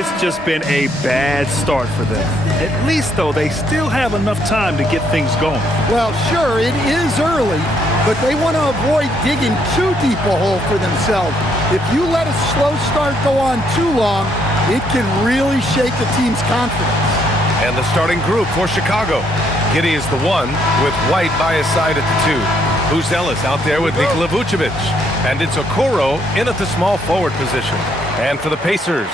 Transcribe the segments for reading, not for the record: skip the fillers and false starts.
It's just been a bad start for them. At least, though, they still have enough time to get things going. Well, sure, it is early, but they want to avoid digging too deep a hole for themselves. If you let a slow start go on too long, it can really shake the team's confidence. And the starting group for Chicago. Giddey is the one, with White by his side at the 2. Buzelis out there with Nikola Vucevic. And it's Okoro in at the small forward position. And for the Pacers,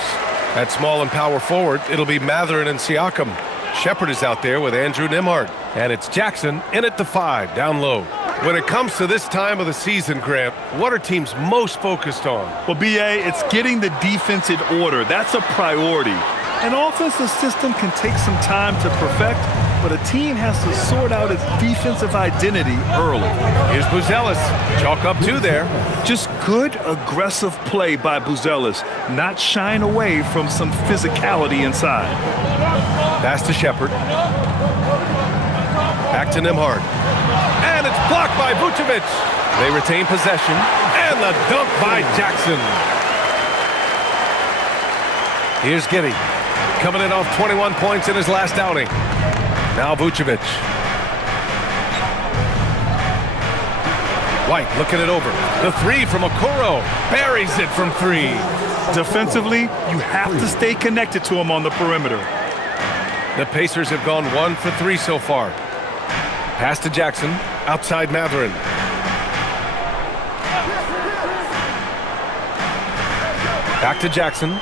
at small and power forward, it'll be Mathurin and Siakam. Shepherd is out there with Andrew Nembhard. And it's Jackson in at the 5, down low. When it comes to this time of the season, Grant, what are teams most focused on? Well, B.A., it's getting the defense in order. That's a priority. An offensive system can take some time to perfect, but a team has to sort out its defensive identity early. Here's Buzelis. Chalk up 2 there. Just good, aggressive play by Buzelis, not shying away from some physicality inside. Pass to Shepherd. Back to Nembhard. And it's blocked by Vucevic. They retain possession. And the dunk by Jackson. Here's Giddey. Coming in off 21 points in his last outing. Now Vucevic. White looking it over. The 3 from Okoro. Buries it from 3. Defensively, you have to stay connected to him on the perimeter. The Pacers have gone 1 for 3 so far. Pass to Jackson. Outside Mathurin. Back to Jackson.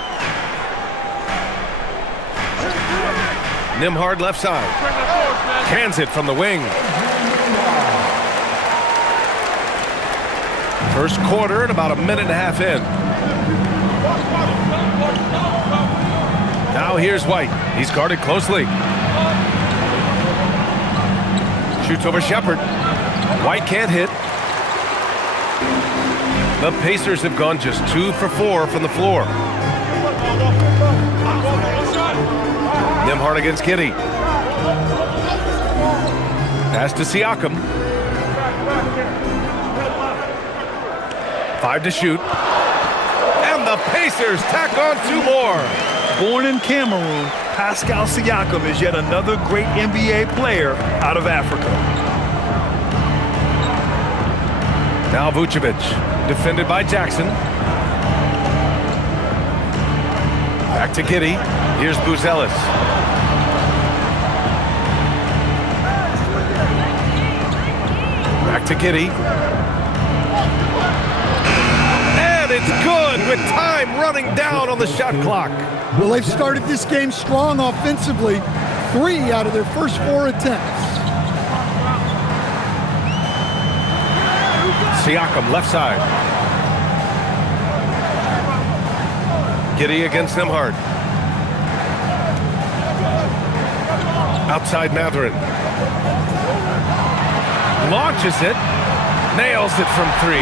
Nembhard left side. Cans it from the wing. First quarter and about a minute and a half in. Now here's White. He's guarded closely. Shoots over Shepherd. White can't hit. The Pacers have gone just 2 for 4 from the floor. Nembhard against Giddey. Pass to Siakam. 5 to shoot. And the Pacers tack on 2 more. Born in Cameroon, Pascal Siakam is yet another great NBA player out of Africa. Now Vucevic, defended by Jackson. Back to Giddey. Here's Buzelis. Back to Giddey. And it's good with time running down on the shot clock. Well, they've started this game strong offensively. 3 out of their first 4 attempts. Siakam left side. Giddey against Nembhard. Outside Mathurin. Launches it. Nails it from 3.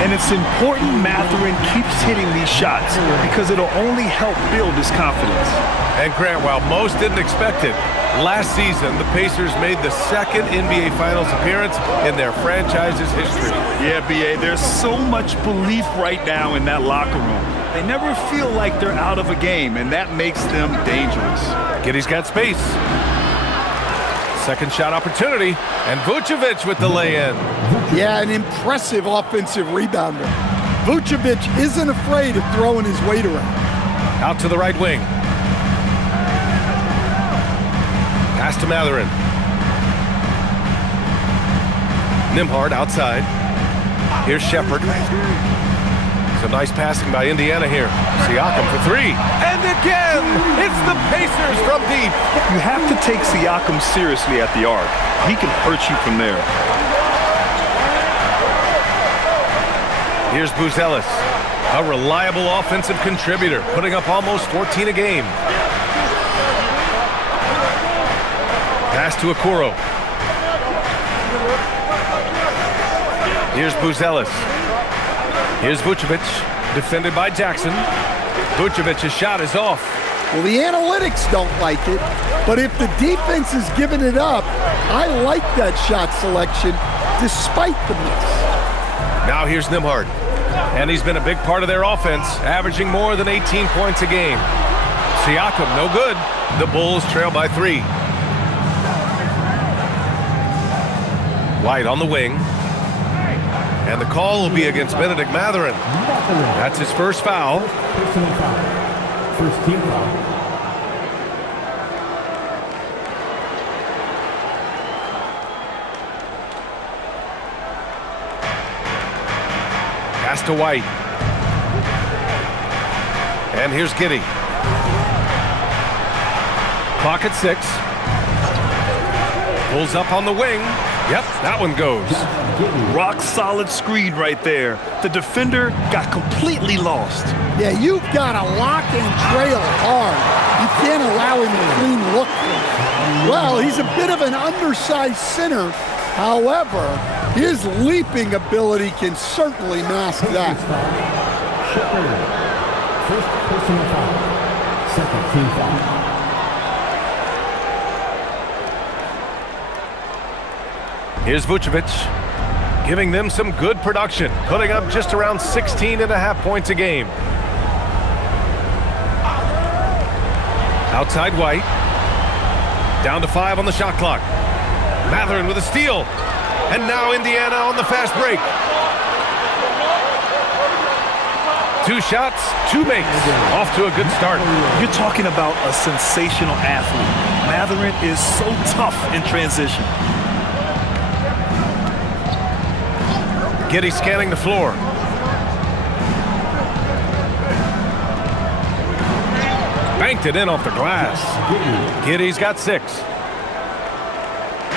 And it's important Mathurin keeps hitting these shots because it'll only help build his confidence. And Grant, while most didn't expect it, last season the Pacers made the 2nd NBA Finals appearance in their franchise's history. Yeah, B.A., there's so much belief right now in that locker room. They never feel like they're out of a game, and that makes them dangerous. Giddey's got space. Second shot opportunity, and Vucevic with the lay-in. Yeah, an impressive offensive rebounder. Vucevic isn't afraid of throwing his weight around. Out to the right wing. Pass to Mathurin. Nembhard outside. Here's Shepherd. Some nice passing by Indiana here. Siakam for 3. And again, it's the Pacers from deep. You have to take Siakam seriously at the arc. He can hurt you from there. Here's Buzelis, a reliable offensive contributor, putting up almost 14 a game. Pass to Okoro. Here's Buzelis. Here's Vucevic, defended by Jackson. Vucevic's shot is off. Well, the analytics don't like it, but if the defense is giving it up, I like that shot selection despite the miss. Now here's Nembhard, and he's been a big part of their offense, averaging more than 18 points a game. Siakam, no good. The Bulls trail by 3. White on the wing. And the call will be against Benedict Mathurin. That's his first foul. First team foul. Pass to White. And here's Giddey. Clock at 6. Pulls up on the wing. Yep, that one goes. Rock solid screen right there. The defender got completely lost. Yeah, you've got to lock and trail hard. You can't allow him a clean look. Well, he's a bit of an undersized center. However, his leaping ability can certainly mask that. First personal foul. Second team foul. Here's Vucevic, giving them some good production, putting up just around 16.5 points a game. Outside White, down to 5 on the shot clock. Mathurin with a steal, and now Indiana on the fast break. 2 shots, 2 makes, off to a good start. You're talking about a sensational athlete. Mathurin is so tough in transition. Giddey scanning the floor. Banked it in off the glass. Giddey's got 6.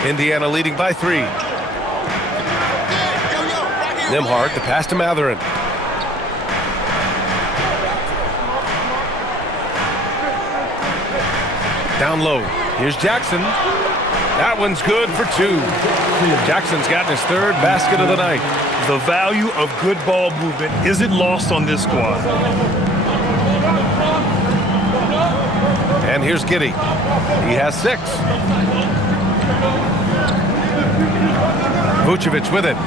Indiana leading by 3. Nembhard, the pass to Mathurin. Down low. Here's Jackson. That one's good for 2. Jackson's gotten his 3rd basket of the night. The value of good ball movement isn't lost on this squad. And here's Giddey. He has 6. Vucevic with it.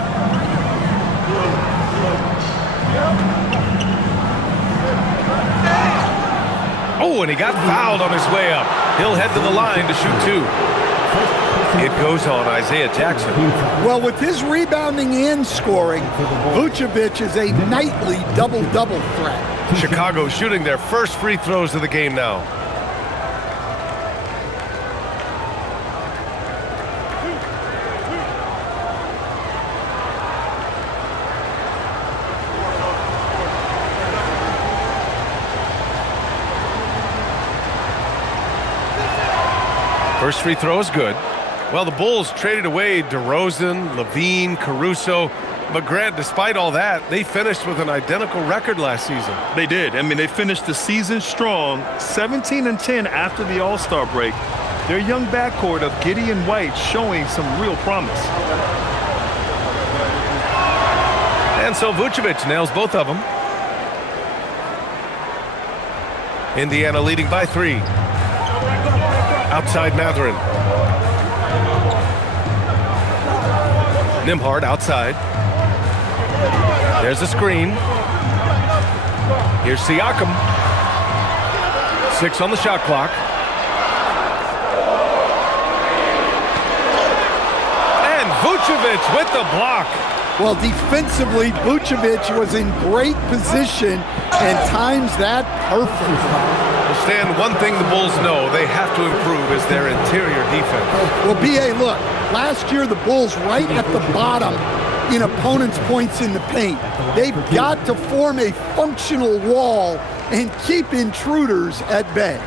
Oh, and he got fouled on his way up. He'll head to the line to shoot 2. It goes on Isaiah Jackson. Well, with his rebounding and scoring, Vucevic is a nightly double-double threat. Chicago shooting their first free throws of the game now. First free throw is good. Well, the Bulls traded away DeRozan, Levine, Caruso. But Grant, despite all that, they finished with an identical record last season. They did. I mean, they finished the season strong, 17-10 after the All-Star break. Their young backcourt of Giddey and White showing some real promise. And so Vucevic nails both of them. Indiana leading by 3. Outside Mathurin. Nembhard outside. There's a screen. Here's Siakam. 6 on the shot clock. And Vucevic with the block. Well, defensively, Vucevic was in great position and times that perfectly. Well, Stan, one thing the Bulls know they have to improve is their interior defense. Well, B.A., look, last year the Bulls right at the bottom in opponents' points in the paint. They've got to form a functional wall and keep intruders at bay.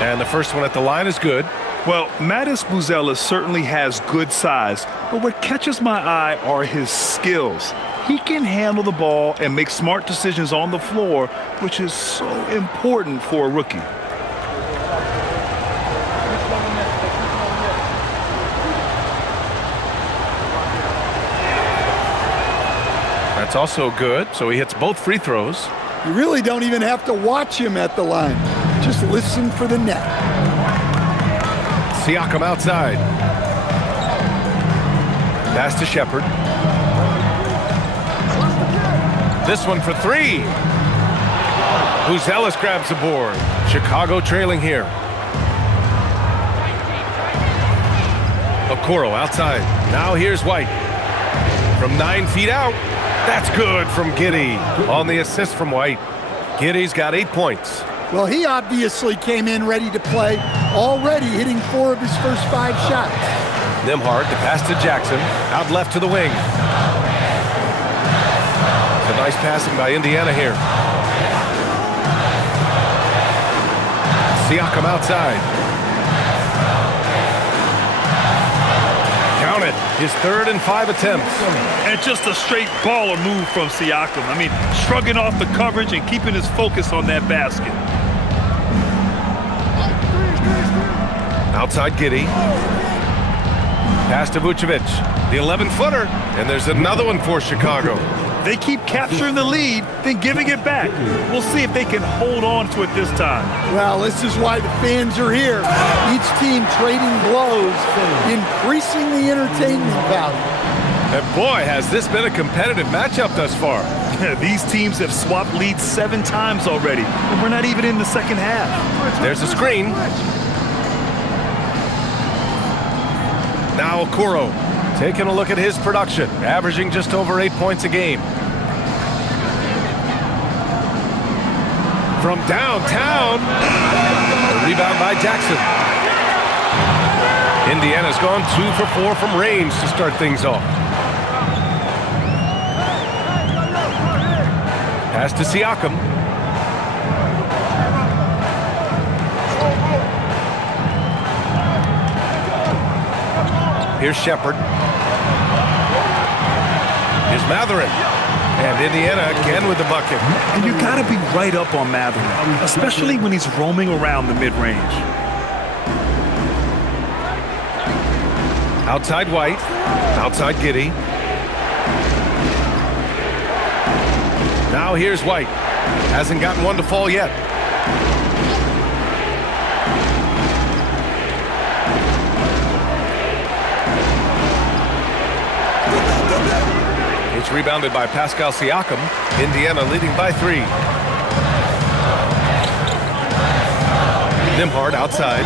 And the first one at the line is good. Well, Mattis Buzelis certainly has good size, but what catches my eye are his skills. He can handle the ball and make smart decisions on the floor, which is so important for a rookie. That's also good, so he hits both free throws. You really don't even have to watch him at the line. Just listen for the net. Siakam outside. Pass to Shepherd. This one for three. Ellis grabs the board. Chicago trailing here. Okoro outside. Now here's White. From 9 feet out. That's good from Giddey on the assist from White. Giddey's got 8 points. Well, he obviously came in ready to play, already hitting 4 of his first 5 shots. Nembhard to pass to Jackson. Out left to the wing. It's a nice passing by Indiana here. Siakam outside. Count it. His 3rd and 5 attempts. And just a straight baller move from Siakam. I mean, shrugging off the coverage and keeping his focus on that basket. Outside Giddey. Pass to Vucevic. The 11-footer. And there's another one for Chicago. They keep capturing the lead, then giving it back. We'll see if they can hold on to it this time. Well, this is why the fans are here. Each team trading blows, increasing the entertainment value. And boy, has this been a competitive matchup thus far. These teams have swapped leads 7 times already, and we're not even in the second half. There's a screen. Now Okoro taking a look at his production, averaging just over 8 points a game. From downtown, a rebound by Jackson. Indiana's gone 2 for 4 from range to start things off. Pass to Siakam. Here's Shepherd. Here's Mathurin. And Indiana again with the bucket. And you got to be right up on Mathurin, especially when he's roaming around the mid-range. Outside White. Outside Giddey. Now here's White. Hasn't gotten one to fall yet. It's rebounded by Pascal Siakam. Indiana leading by 3. Nembhard outside.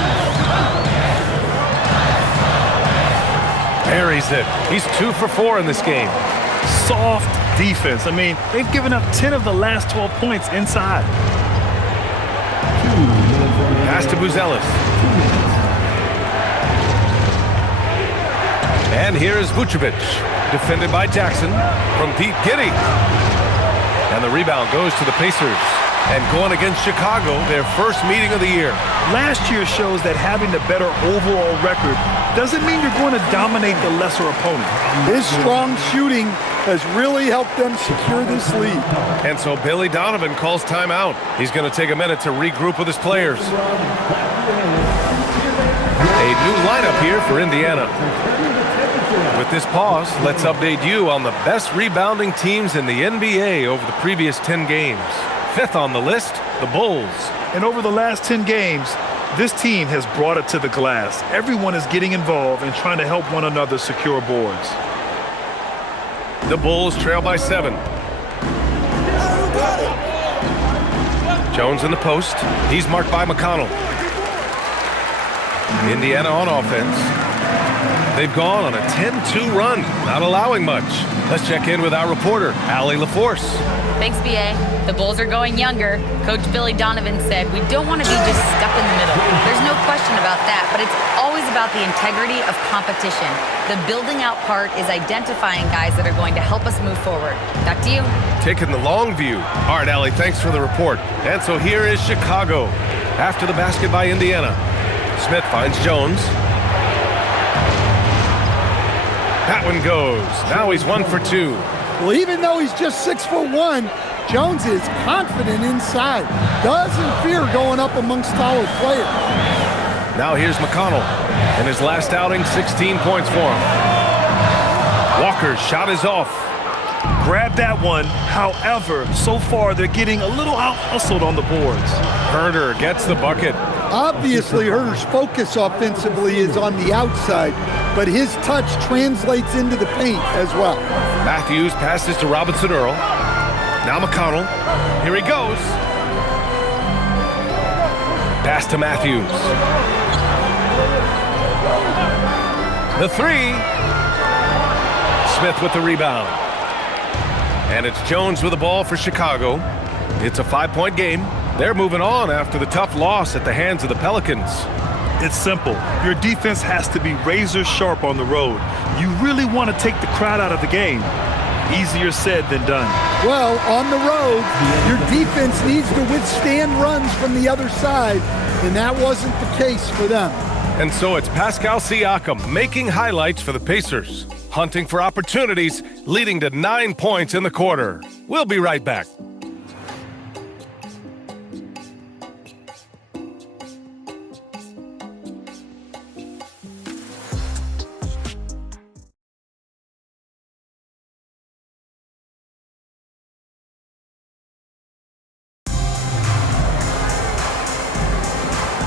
Buries it. He's 2 for 4 in this game. Soft defense. I mean, they've given up 10 of the last 12 points inside. Pass to Ellis. And here's Vucevic. Defended by Jackson from Pete Giddey. And the rebound goes to the Pacers. And going against Chicago, their first meeting of the year. Last year shows that having the better overall record doesn't mean you're going to dominate the lesser opponent. His strong shooting has really helped them secure this lead. And so Billy Donovan calls timeout. He's going to take a minute to regroup with his players. A new lineup here for Indiana. With this pause, let's update you on the best rebounding teams in the NBA over the previous 10 games. 5th on the list, the Bulls. And over the last 10 games, this team has brought it to the glass. Everyone is getting involved and trying to help one another secure boards. The Bulls trail by 7. Jones in the post. He's marked by McConnell. Indiana on offense. They've gone on a 10-2 run, not allowing much. Let's check in with our reporter, Allie LaForce. Thanks, B.A. The Bulls are going younger. Coach Billy Donovan said, we don't want to be just stuck in the middle. There's no question about that, but it's always about the integrity of competition. The building out part is identifying guys that are going to help us move forward. Back to you. Taking the long view. All right, Allie, thanks for the report. And so here is Chicago. After the basket by Indiana. Smith finds Jones. That one goes. Now he's 1 for 2. Well, even though he's just 6'1", Jones is confident inside. Doesn't fear going up amongst taller players. Now here's McConnell. In his last outing, 16 points for him. Walker's shot is off. grabbed that one. However, so far they're getting a little out-hustled on the boards. Herder gets the bucket. Obviously, Herder's focus offensively is on the outside, but his touch translates into the paint as well. Matthews passes to Robinson Earl. Now McConnell. Here he goes. Pass to Matthews. The three. Smith with the rebound. And it's Jones with the ball for Chicago. It's a 5-point game. They're moving on after the tough loss at the hands of the Pelicans. It's simple. Your defense has to be razor sharp on the road. You really want to take the crowd out of the game. Easier said than done. Well, on the road, your defense needs to withstand runs from the other side, and that wasn't the case for them. And so it's Pascal Siakam making highlights for the Pacers, hunting for opportunities, leading to 9 points in the quarter. We'll be right back.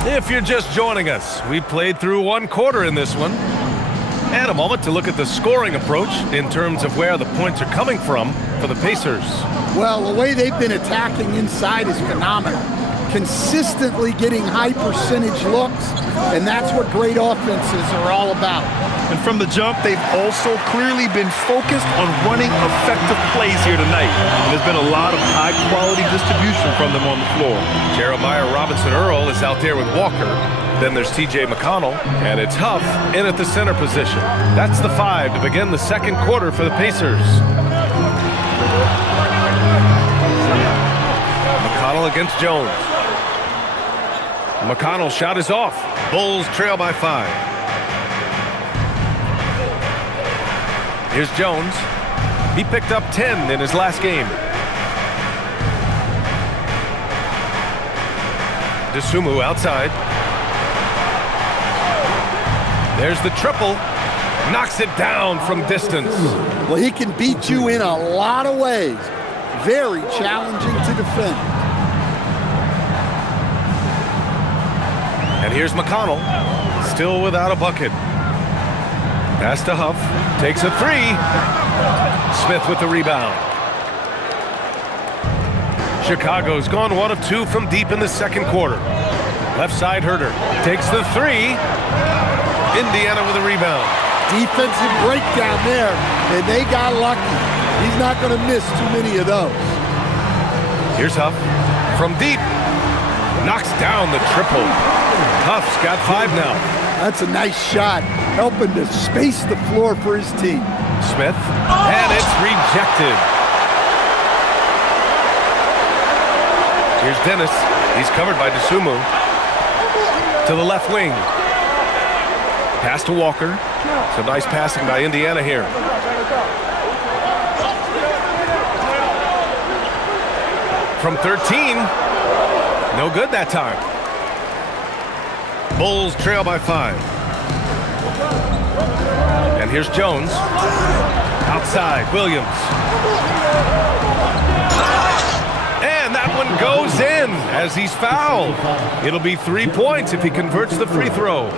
If you're just joining us, we played through 1 quarter in this one. And a moment to look at the scoring approach in terms of where the points are coming from for the Pacers. Well, the way they've been attacking inside is phenomenal. Consistently getting high percentage looks, and that's what great offenses are all about. And from the jump, they've also clearly been focused on running effective plays here tonight. And there's been a lot of high-quality distribution from them on the floor. Jeremiah Robinson-Earl is out there with Walker. Then there's T.J. McConnell, and it's Huff in at the center position. That's the 5 to begin the second quarter for the Pacers. McConnell against Jones. McConnell's shot is off. Bulls trail by 5. Here's Jones. He picked up 10 in his last game. DeSumo outside. There's the triple. Knocks it down from distance. Well, he can beat you in a lot of ways. Very challenging to defend. And here's McConnell, still without a bucket. Pass to Huff, takes a 3. Smith with the rebound. Chicago's gone 1 of 2 from deep in the second quarter. Left side Herder takes the 3. Indiana with a rebound. Defensive breakdown there, and they got lucky. He's not going to miss too many of those. Here's Huff from deep. Knocks down the triple. Huff's got 5 now. That's a nice shot, helping to space the floor for his team. Smith, and it's rejected. Here's Dennis. He's covered by DeSumo. To the left wing. Pass to Walker. Some nice passing by Indiana here. From 13. No good that time. Bulls trail by 5. And here's Jones. Outside, Williams. And that one goes in as he's fouled. It'll be 3 points if he converts the free throw.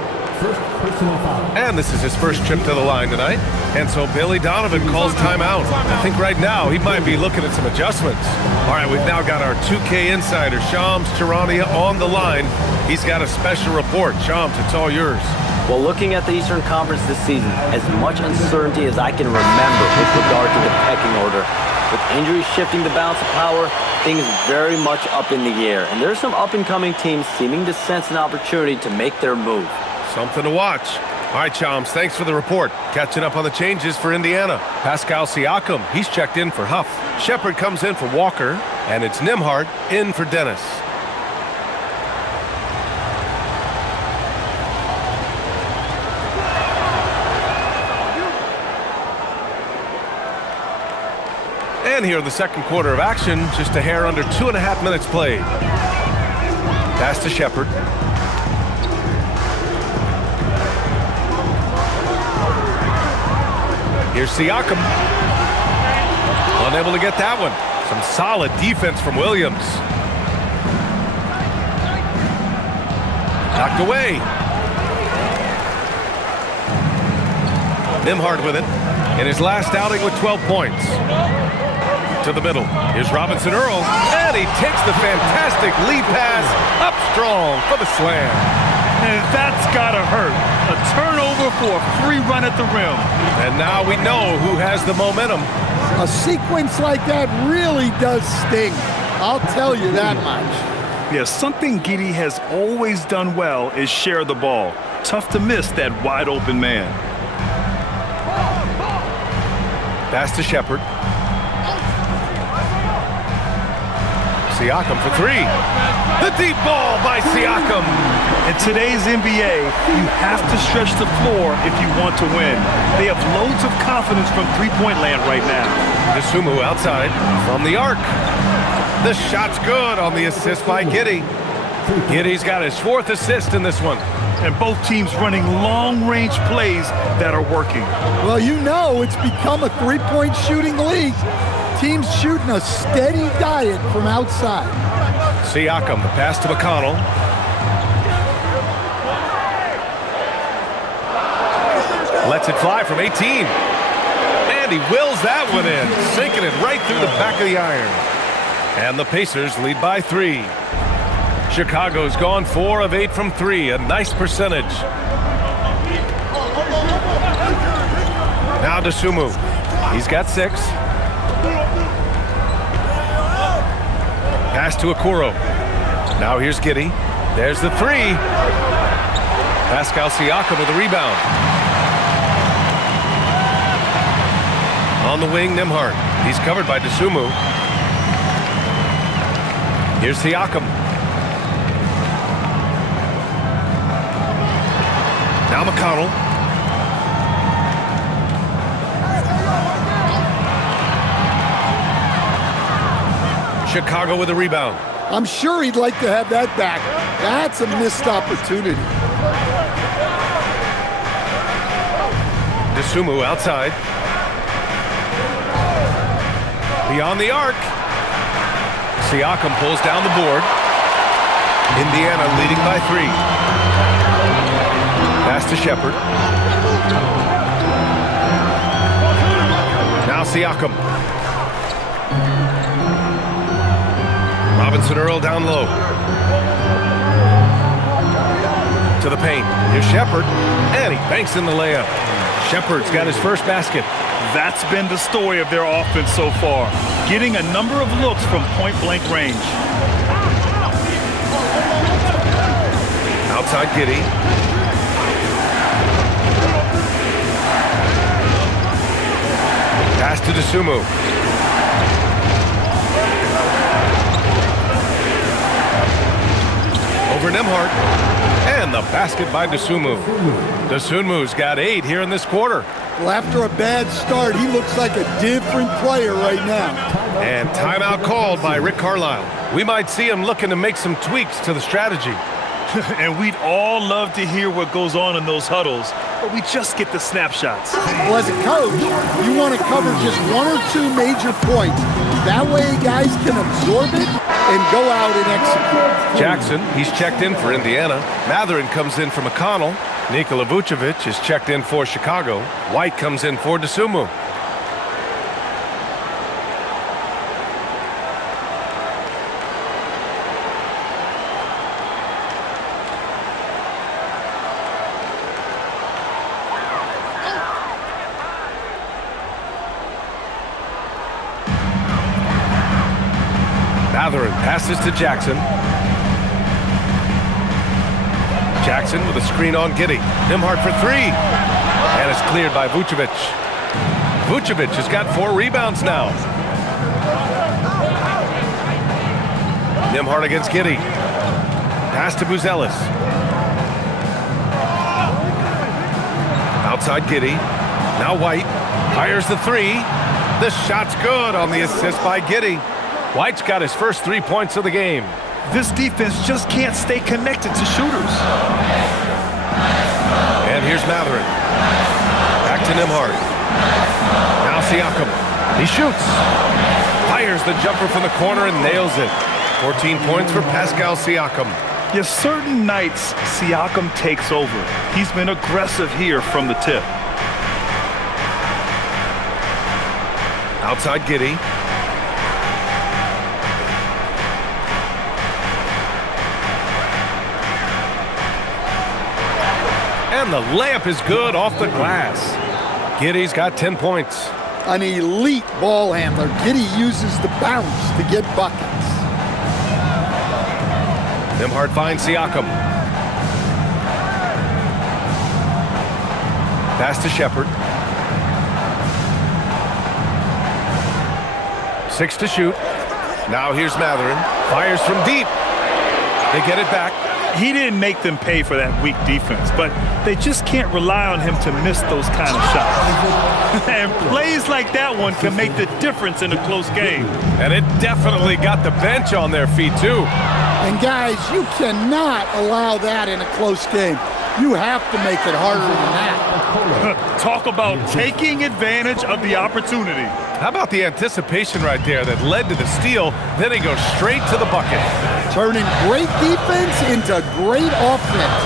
And this is his first trip to the line tonight. And so Billy Donovan calls timeout. I think right now he might be looking at some adjustments. All right, we've now got our 2K insider, Shams Charania, on the line. He's got a special report. Shams, it's all yours. Well, looking at the Eastern Conference this season, as much uncertainty as I can remember with regard to the pecking order, with injuries shifting the balance of power, things very much up in the air. And there's some up-and-coming teams seeming to sense an opportunity to make their move. Something to watch. All right, Chams, thanks for the report. Catching up on the changes for Indiana. Pascal Siakam, he's checked in for Huff. Shepard comes in for Walker, and it's Nembhard in for Dennis. And here in the second quarter of action, just a hair under 2.5 minutes played. Pass to Shepard. Here's Siakam. Unable to get that one. Some solid defense from Williams. Knocked away. Nembhard with it in his last outing with 12 points. To the middle. Here's Robinson Earl, and he takes the fantastic lead pass up strong for the slam. And that's gotta hurt. A turnover for a free run at the rim. And now we know who has the momentum. A sequence like that really does sting. I'll tell you that much. Yeah, something Giddey has always done well is share the ball. Tough to miss that wide open man. Pass to Shepherd. Siakam for three. The deep ball by Siakam. In today's NBA, you have to stretch the floor if you want to win. They have loads of confidence from three-point land right now. Dosunmu outside from the arc. The shot's good on the assist by Giddey. Giddey's got his 4th assist in this one. And both teams running long-range plays that are working. Well, you know it's become a three-point shooting league. Teams shooting a steady diet from outside. Siakam, the pass to McConnell. Lets it fly from 18. And he wills that one in, sinking it right through the back of the iron. And the Pacers lead by 3. Chicago's gone 4 of 8 from 3, a nice percentage. Now Dosunmu. He's got 6. Pass to Okoro. Now here's Giddey. There's the 3. Pascal Siakam with the rebound. On the wing, Nembhard. He's covered by Dosunmu. Here's Siakam. Now McConnell. Chicago with a rebound. I'm sure he'd like to have that back. That's a missed opportunity. Dosunmu outside. Beyond the arc. Siakam pulls down the board. Indiana leading by 3. Pass to Shepherd. Now Siakam. Robinson Earl down low. To the paint. Here's Shepherd. And he banks in the layup. Shepherd's got his first basket. That's been the story of their offense so far. Getting a number of looks from point-blank range. Outside Giddey. Pass to Dosunmu. Over Nembhard. And the basket by Dosunmu. Dosunmu's got 8 here in this quarter. Well, after a bad start, he looks like a different player right now. And timeout called by Rick Carlisle. We might see him looking to make some tweaks to the strategy. And we'd all love to hear what goes on in those huddles, but we just get the snapshots. Well, as a coach, you want to cover just 1 or 2 major points. That way guys can absorb it and go out and execute. Jackson, he's checked in for Indiana. Matherin comes in for McConnell. Nikola Vucevic is checked in for Chicago. White comes in for Dosunmu. Matherin passes to Jackson. Jackson with a screen on Giddey. Nembhard for 3. And it's cleared by Vucevic. Vucevic has got 4 rebounds now. Nembhard against Giddey. Pass to Buzelis. Outside Giddey. Now White. Fires the 3. The shot's good on the assist by Giddey. White's got his first 3 points of the game. This defense just can't stay connected to shooters. And here's Matherin. Back to Nembhard. Now Siakam. He shoots. Fires the jumper from the corner and nails it. 14 points for Pascal Siakam. Yes, certain nights, Siakam takes over. He's been aggressive here from the tip. Outside Giddey. And the layup is good off the glass. Giddey's got 10 points. An elite ball handler. Giddey uses the bounce to get buckets. Nembhard finds Siakam. Pass to Shepherd. 6 to shoot. Now here's Mathurin. Fires from deep. They get it back. He didn't make them pay for that weak defense, but they just can't rely on him to miss those kind of shots. And plays like that one can make the difference in a close game. And it definitely got the bench on their feet, too. And guys, you cannot allow that in a close game. You have to make it harder than that. Talk about taking advantage of the opportunity. How about the anticipation right there that led to the steal? Then he goes straight to the bucket. Turning great defense into great offense.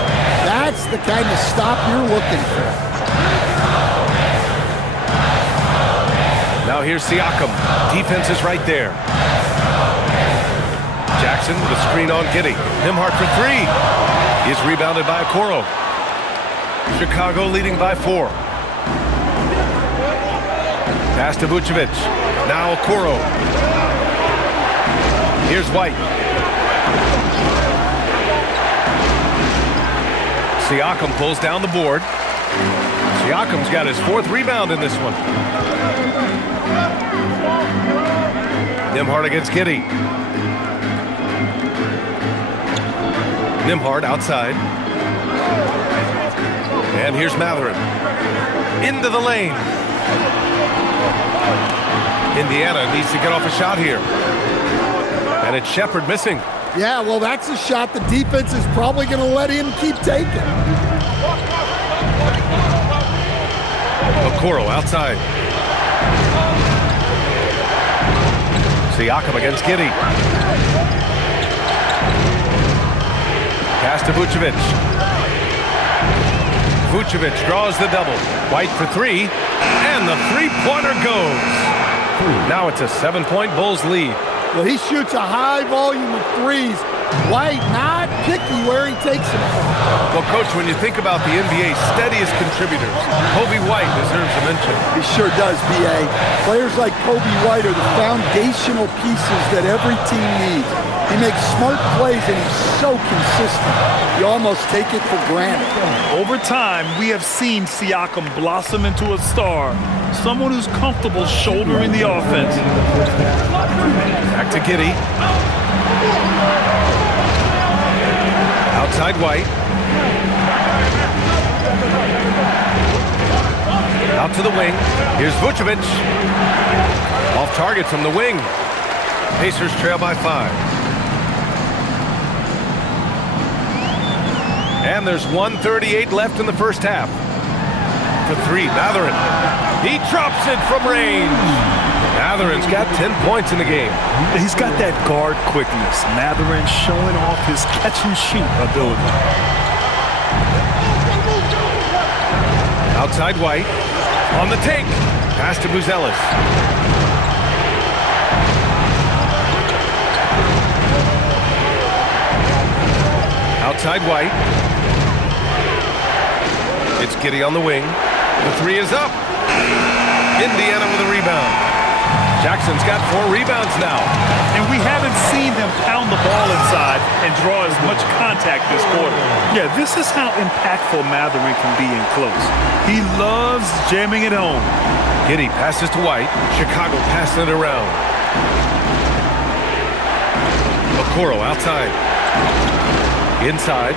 That's the kind of stop you're looking for. Now here's Siakam. Defense is right there. Jackson with a screen on Giddey. Nembhard for 3. He is rebounded by Okoro. Chicago leading by 4. Pass to Vucevic. Now Okoro. Here's White. Siakam pulls down the board. Siakam's got his 4th rebound in this one. Nembhard against Giddey. Nembhard outside. And here's Mathurin. Into the lane. Indiana needs to get off a shot here. And it's Shepherd missing. Yeah, well, that's a shot the defense is probably going to let him keep taking. Okoro outside. Siakam against Giddey. Pass to Vucevic. Vucevic draws the double. White for 3. And the three-pointer goes. Now it's a 7-point Bulls lead. Well, he shoots a high volume of threes. White not picky where he takes them from. Well, Coach, when you think about the NBA's steadiest contributors, Kobe White deserves a mention. He sure does, B.A. Players like Kobe White are the foundational pieces that every team needs. He makes smart plays, and he's so consistent. You almost take it for granted. Over time, we have seen Siakam blossom into a star, someone who's comfortable shouldering the offense. Back to Giddey. Outside White. Out to the wing. Here's Vucevic. Off target from the wing. Pacers trail by 5. And there's 1:38 left in the first half. For 3, Mathurin. He drops it from range. Mathurin's got 10 points in the game. He's got that guard quickness. Mathurin showing off his catch-and-shoot ability. Outside White. On the take. Pass to Buzelis. Outside White. It's Giddey on the wing. The 3 is up. Indiana with a rebound. Jackson's got 4 rebounds now. And we haven't seen them pound the ball inside and draw as much contact this quarter. Yeah, this is how impactful Mathurin can be in close. He loves jamming it home. Giddey passes to White. Chicago passing it around. Okoro outside. Inside.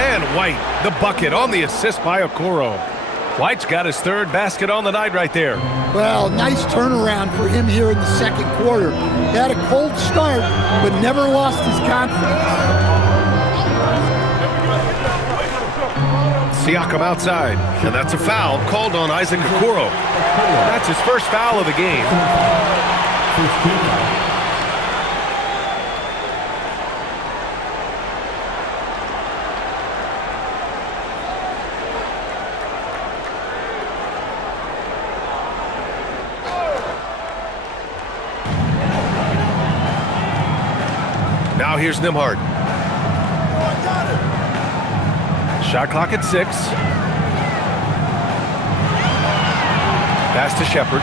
And White, the bucket on the assist by Okoro. White's got his 3rd basket on the night right there. Well, nice turnaround for him here in the second quarter. He had a cold start, but never lost his confidence. Siakam outside, and that's a foul called on Isaac Okoro. That's his first foul of the game. First team foul. Now here's Nembhard. Shot clock at 6. Pass to Shepherd.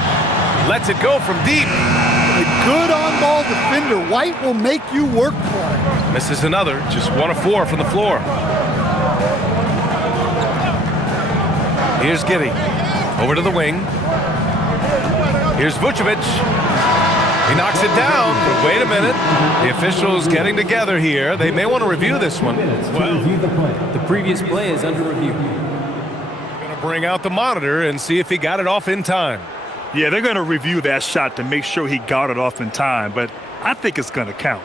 Lets it go from deep. A good on-ball defender. White will make you work for it. Misses another. Just 1 of 4 from the floor. Here's Giddey. Over to the wing. Here's Vucevic. He knocks it down. But wait a minute. The officials getting together here. They may want to review this one. Review the play. The previous play is under review. Going to bring out the monitor and see if he got it off in time. Yeah, they're going to review that shot to make sure he got it off in time, but I think it's going to count.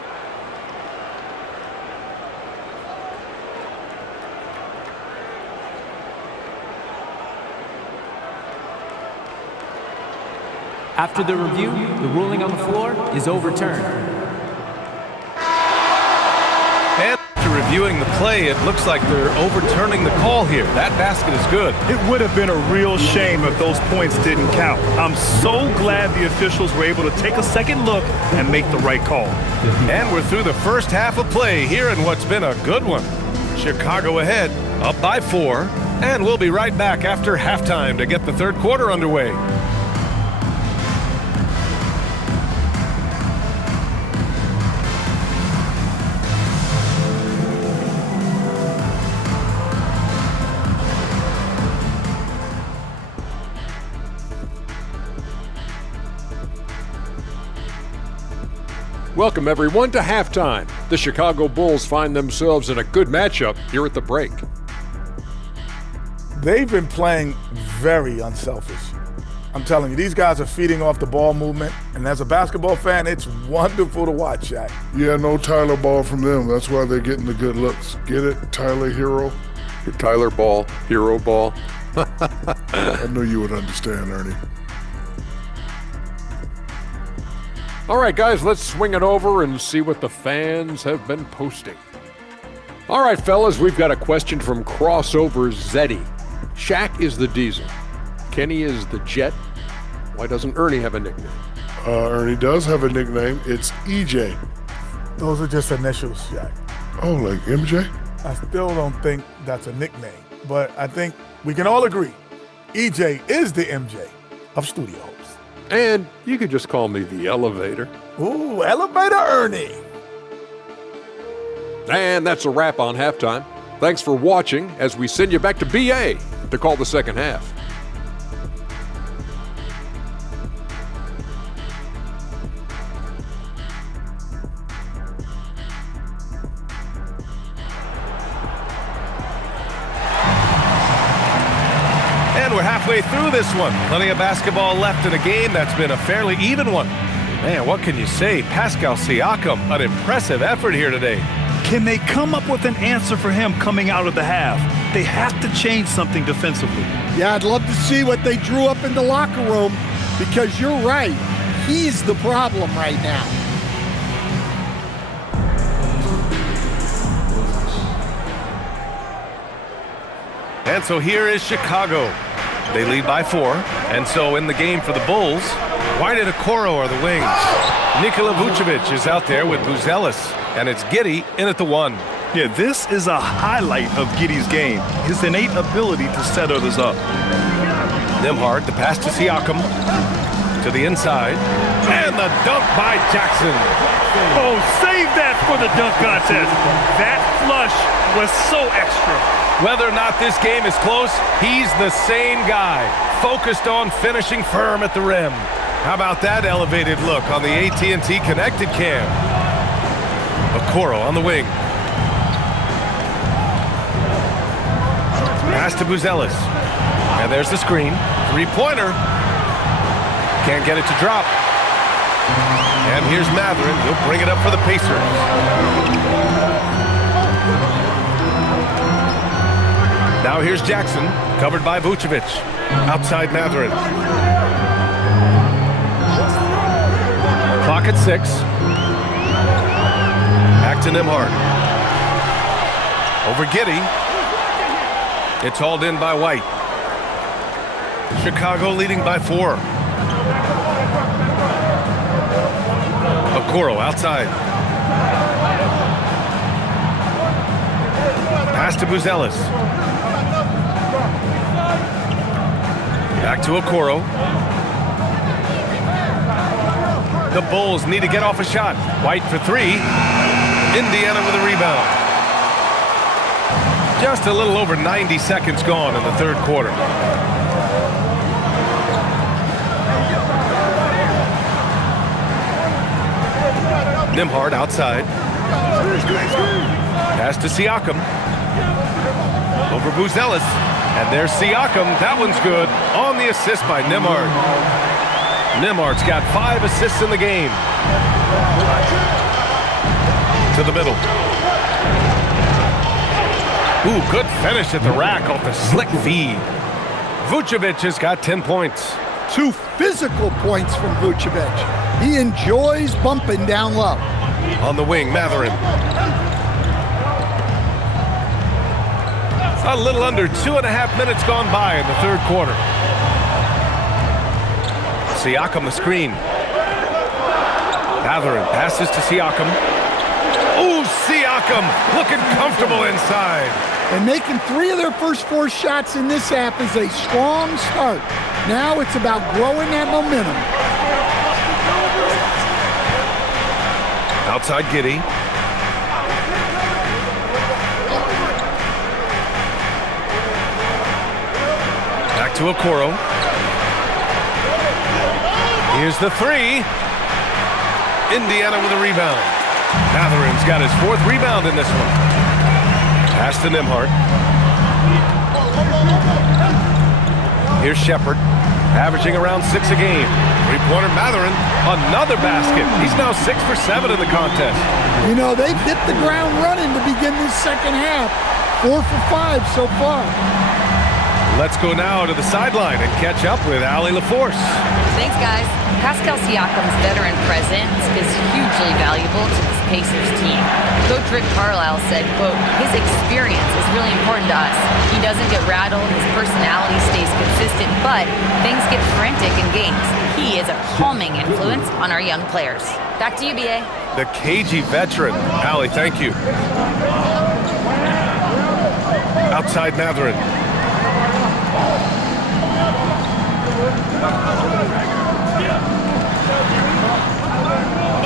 After the review, the ruling on the floor is overturned. And after reviewing the play, it looks like they're overturning the call here. That basket is good. It would have been a real shame if those points didn't count. I'm so glad the officials were able to take a second look and make the right call. And we're through the first half of play here in what's been a good one. Chicago ahead, up by 4, and we'll be right back after halftime to get the third quarter underway. Welcome, everyone, to halftime. The Chicago Bulls find themselves in a good matchup here at the break. They've been playing very unselfish. I'm telling you, these guys are feeding off the ball movement, and as a basketball fan, it's wonderful to watch, Shaq. Yeah, no Tyler ball from them. That's why they're getting the good looks. Get it, Tyler Hero? Your Tyler ball, hero ball. I knew you would understand, Ernie. All right, guys, let's swing it over and see what the fans have been posting. All right, fellas, we've got a question from Crossover Zeddy. Shaq is the Diesel. Kenny is the Jet. Why doesn't Ernie have a nickname? Ernie does have a nickname. It's EJ. Those are just initials, Shaq. Oh, like MJ? I still don't think that's a nickname, but I think we can all agree EJ is the MJ of Studio Hopes. And you could just call me the Elevator. Ooh, Elevator Ernie. And that's a wrap on halftime. Thanks for watching as we send you back to BA to call the second half. And we're halfway through this one. Plenty of basketball left in a game that's been a fairly even one. Man, what can you say? Pascal Siakam, an impressive effort here today. Can they come up with an answer for him coming out of the half? They have to change something defensively. Yeah, I'd love to see what they drew up in the locker room because you're right. He's the problem right now. And so here is Chicago. They lead by 4. And so in the game for the Bulls, White and Okoro are the wings. Nikola Vucevic is out there with Buzelis. And it's Giddey in at the 1. Yeah, this is a highlight of Giddey's game, his innate ability to set others up. Nembhard, the pass to Siakam, to the inside, and the dunk by Jackson. Oh, save that for the dunk contest. That flush was so extra. Whether or not this game is close, he's the same guy, focused on finishing firm at the rim. How about that elevated look on the AT&T Connected Cam? Okoro on the wing. Pass to Buzelis. And there's the screen. Three-pointer. Can't get it to drop. And here's Matherin. He'll bring it up for the Pacers. Now here's Jackson, covered by Vucevic. Outside Mathurin. Clock at 6. Back to Nembhard. Over Giddey. It's hauled in by White. Chicago leading by 4. Okoro outside. Pass to Buzelis. Back to Okoro. The Bulls need to get off a shot. White for 3. Indiana with a rebound. Just a little over 90 seconds gone in the third quarter. Nembhard outside. Pass to Siakam. Over Buzelis. And there's Siakam. That one's good. On the assist by Nembhard. Nembhard's got 5 assists in the game. To the middle. Ooh, good finish at the rack off the slick feed. Vucevic has got 10 points. 2 physical points from Vucevic. He enjoys bumping down low. On the wing, Mathurin. A little under 2.5 minutes gone by in the third quarter. Siakam the screen. Mathurin passes to Siakam. Ooh, Siakam looking comfortable inside. And making 3 of their first 4 shots in this half is a strong start. Now it's about growing that momentum. Outside Giddey. Back to Okoro. Here's the 3. Indiana with a rebound. Mathurin's got his 4th rebound in this one. Pass to Nembhard. Here's Shepherd, averaging around 6 a game. 3-pointer Mathurin, another basket. He's now 6 for 7 in the contest. You know, they've hit the ground running to begin this second half. 4 for 5 so far. Let's go now to the sideline and catch up with Allie LaForce. Thanks, guys. Pascal Siakam's veteran presence is hugely valuable to this Pacers team. Coach Rick Carlisle said, quote, his experience is really important to us. He doesn't get rattled, his personality stays consistent, but things get frantic in games. He is a calming influence on our young players. Back to you, B.A. The cagey veteran. Allie, thank you. Outside Mathurin.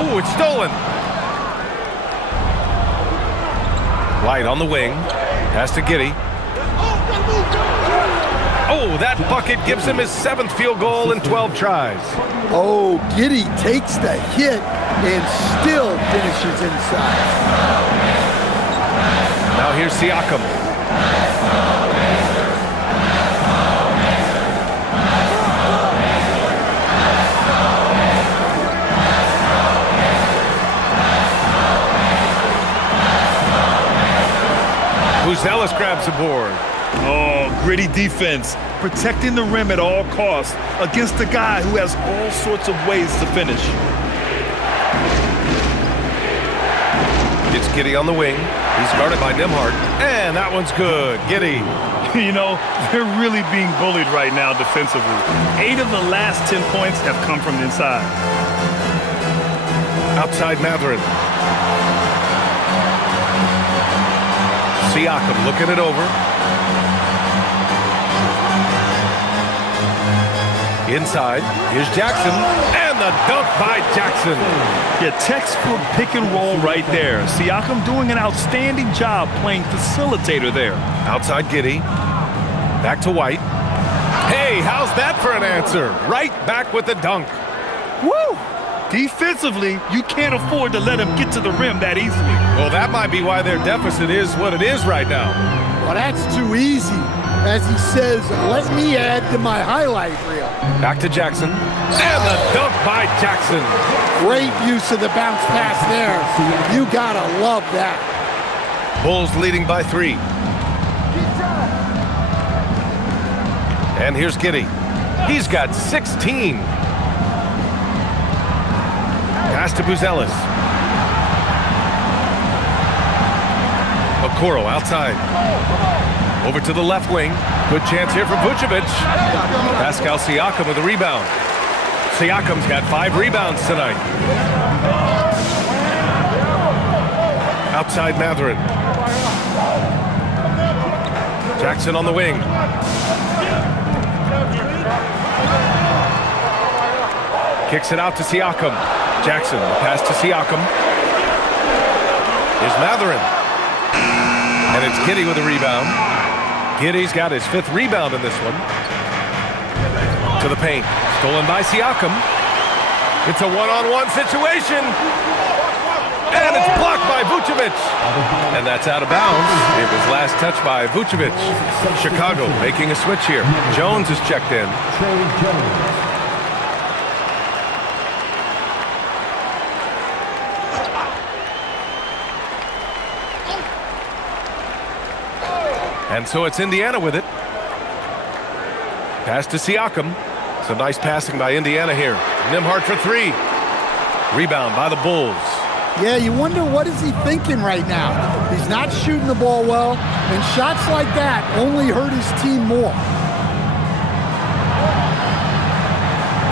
Oh, it's stolen. White on the wing. Pass to Giddey. Oh, that bucket gives him his 7th field goal in 12 tries. Oh, Giddey takes the hit and still finishes inside. Now here's Siakam. Buzelis grabs the board. Oh, gritty defense, protecting the rim at all costs against a guy who has all sorts of ways to finish. It's Giddey on the wing. He's guarded by Nembhard. And that one's good. Giddey. You know, they're really being bullied right now defensively. 8 of the last 10 points have come from inside. Outside Mathurin. Siakam looking it over. Inside, here's Jackson, and the dunk by Jackson. Yeah, textbook pick and roll right there. Siakam doing an outstanding job playing facilitator there. Outside Giddey, back to White. Hey, how's that for an answer? Right back with the dunk. Woo! Defensively, you can't afford to let him get to the rim that easily. Well, that might be why their deficit is what it is right now. Well, that's too easy. As he says, let me add to my highlight reel. Back to Jackson. And the dunk by Jackson. Great use of the bounce pass there. You gotta love that. Bulls leading by 3. And here's Giddey. He's got 16. Pass to Buzelis. Okoro outside. Over to the left wing. Good chance here for Vucevic. Pascal Siakam with a rebound. Siakam's got 5 rebounds tonight. Outside Mathurin. Jackson on the wing. Kicks it out to Siakam. Jackson, the pass to Siakam. Here's Mathurin. And it's Giddey with a rebound. Giddey's got his 5th rebound in this one. To the paint. Stolen by Siakam. It's a one-on-one situation. And it's blocked by Vucevic. And that's out of bounds. It was last touched by Vucevic. Chicago making a switch here. Jones is checked in. And so it's Indiana with it. Pass to Siakam. Some nice passing by Indiana here. Nembhard for 3. Rebound by the Bulls. Yeah, you wonder what is he thinking right now. He's not shooting the ball well, and shots like that only hurt his team more.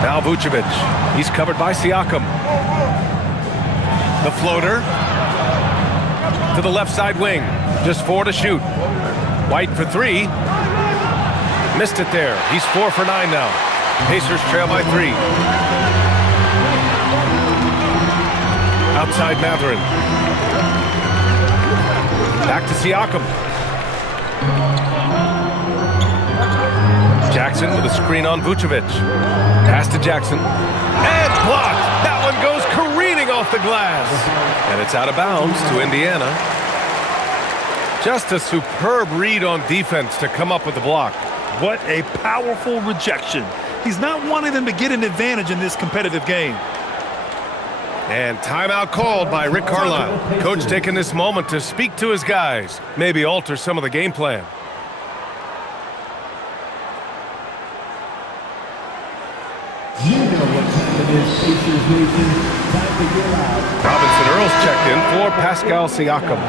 Now Vucevic. He's covered by Siakam. The floater. To the left side wing. Just 4 to shoot. White for 3. Missed it there. He's 4 for 9 now. Pacers trail by 3. Outside Mathurin. Back to Siakam. Jackson with a screen on Vucevic. Pass to Jackson. And blocked. That one goes careening off the glass. And it's out of bounds to Indiana. Just a superb read on defense to come up with the block. What a powerful rejection. He's not wanting them to get an advantage in this competitive game. And timeout called by Rick Carlisle. Coach taking this moment to speak to his guys. Maybe alter some of the game plan. You know what time it is, Pacers Nation. Time to get out. Robinson Earls checked in for Pascal Siakam.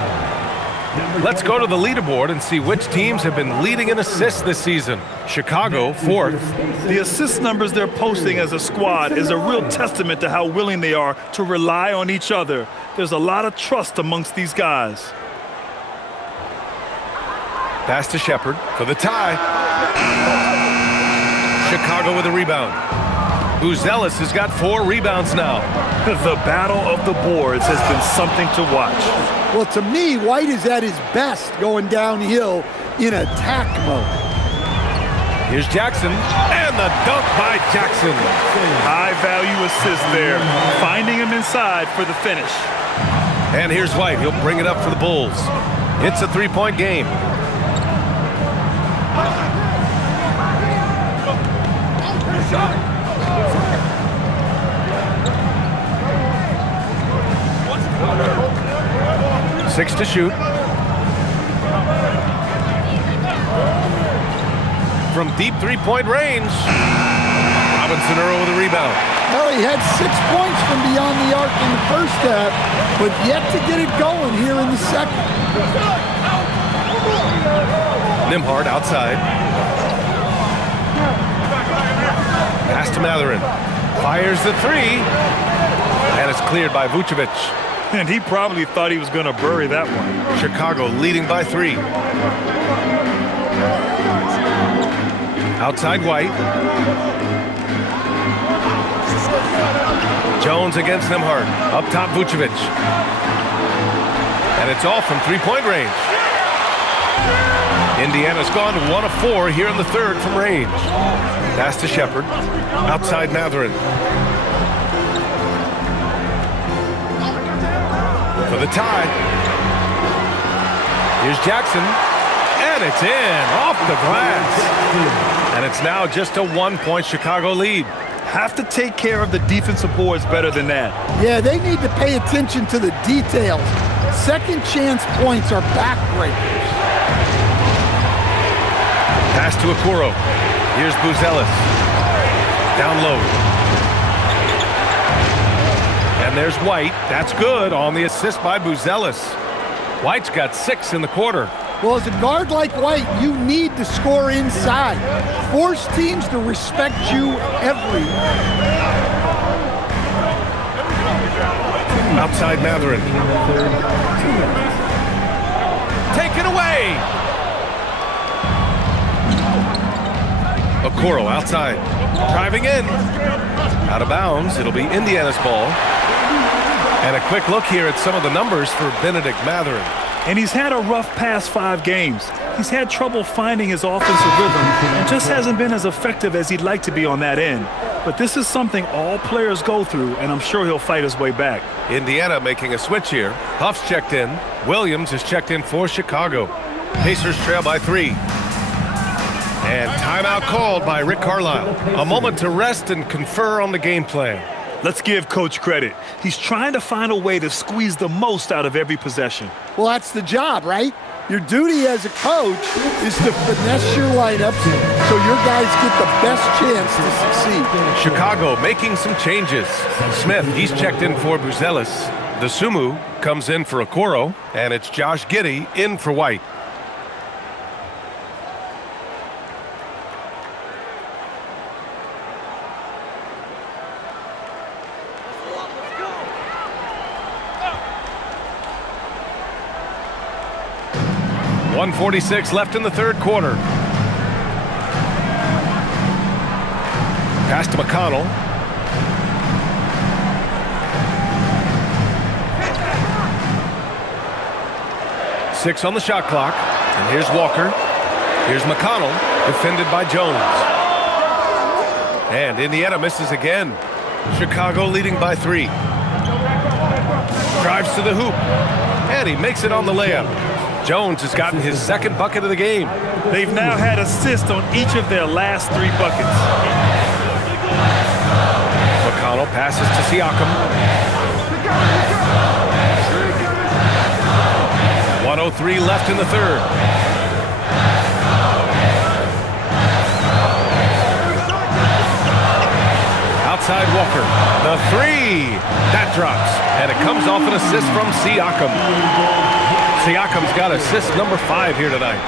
Let's go to the leaderboard and see which teams have been leading in assists this season. Chicago, 4th. The assist numbers they're posting as a squad is a real testament to how willing they are to rely on each other. There's a lot of trust amongst these guys. Pass to Shepard for the tie. Chicago with a rebound. Buzelis has got 4 rebounds now. The battle of the boards has been something to watch. Well, to me, White is at his best going downhill in attack mode. Here's Jackson, and the dunk by Jackson. High-value assist there, finding him inside for the finish. And here's White. He'll bring it up for the Bulls. It's a 3-point game. Six to shoot. From deep 3-point range. Robinson Earl with a rebound. Well, he had 6 points from beyond the arc in the first half, but yet to get it going here in the second. Nembhard outside. Pass to Mathurin. Fires the 3. And it's cleared by Vucevic. And he probably thought he was going to bury that one. Chicago leading by 3. Outside White. Jones against Nembhard. Up top Vucevic. And it's off from 3-point range. Indiana's gone to 1 of 4 here in the third from range. Pass to Shepard. Outside Mathurin. For the tie. Here's Jackson. And it's in. Off the glass. And it's now just a 1-point Chicago lead. Have to take care of the defensive boards better than that. Yeah, they need to pay attention to the details. Second chance points are backbreakers. Pass to Okoro. Here's Buzelis. Down low. And there's White. That's good on the assist by Buzelis. White's got 6 in the quarter. Well, as a guard like White, you need to score inside. Force teams to respect you everywhere. Outside Mathurin. Taken away. Okoro outside. Driving in. Out of bounds. It'll be Indiana's ball. And a quick look here at some of the numbers for Benedict Mathurin. And he's had a rough past 5 games. He's had trouble finding his offensive rhythm and just hasn't been as effective as he'd like to be on that end. But this is something all players go through, and I'm sure he'll fight his way back. Indiana making a switch here. Huff's checked in. Williams is checked in for Chicago. Pacers trail by 3. And timeout called by Rick Carlisle. A moment to rest and confer on the game plan. Let's give Coach credit. He's trying to find a way to squeeze the most out of every possession. Well, that's the job, right? Your duty as a coach is to finesse your lineups so your guys get the best chance to succeed. Chicago making some changes. Smith, he's checked in for Buzelis. Dosunmu comes in for Okoro, and it's Josh Giddey in for White. .146 left in the third quarter. Pass to McConnell. Six on the shot clock. And here's Walker. Here's McConnell, defended by Jones. And Indiana misses again. Chicago leading by 3. Drives to the hoop. And he makes it on the layup. Jones has gotten his second bucket of the game. They've now had assists on each of their last 3 buckets. McConnell passes to Siakam. 1:03 left in the third. Outside Walker. The 3. That drops. And it comes off an assist from Siakam. Siakam's got assist number 5 here tonight.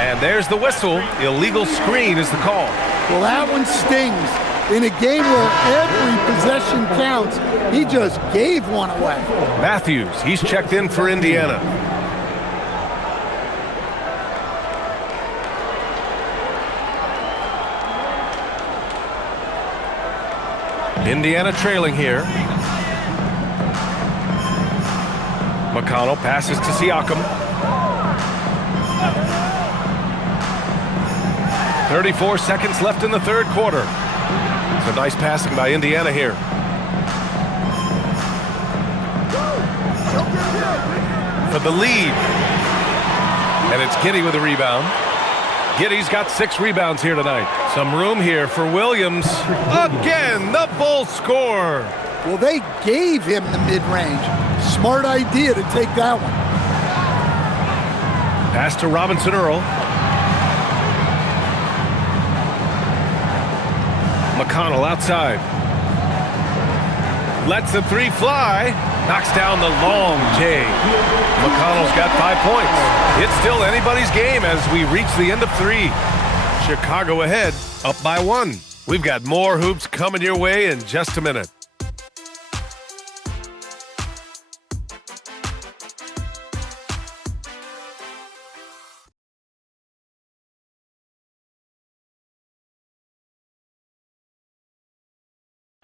And there's the whistle. Illegal screen is the call. Well, that one stings. In a game where every possession counts, he just gave one away. Matthews, he's checked in for Indiana. Indiana trailing here. McConnell passes to Siakam. 34 seconds left in the third quarter. It's a nice passing by Indiana here. For the lead. And it's Giddey with a rebound. Giddey's got 6 rebounds here tonight. Some room here for Williams. Again, the Bulls score. Well, they gave him the mid-range. Smart idea to take that one. Pass to Robinson Earl. McConnell outside. Lets the 3 fly. Knocks down the long J. McConnell's got 5 points. It's still anybody's game as we reach the end of 3. Chicago ahead, up by 1. We've got more hoops coming your way in just a minute.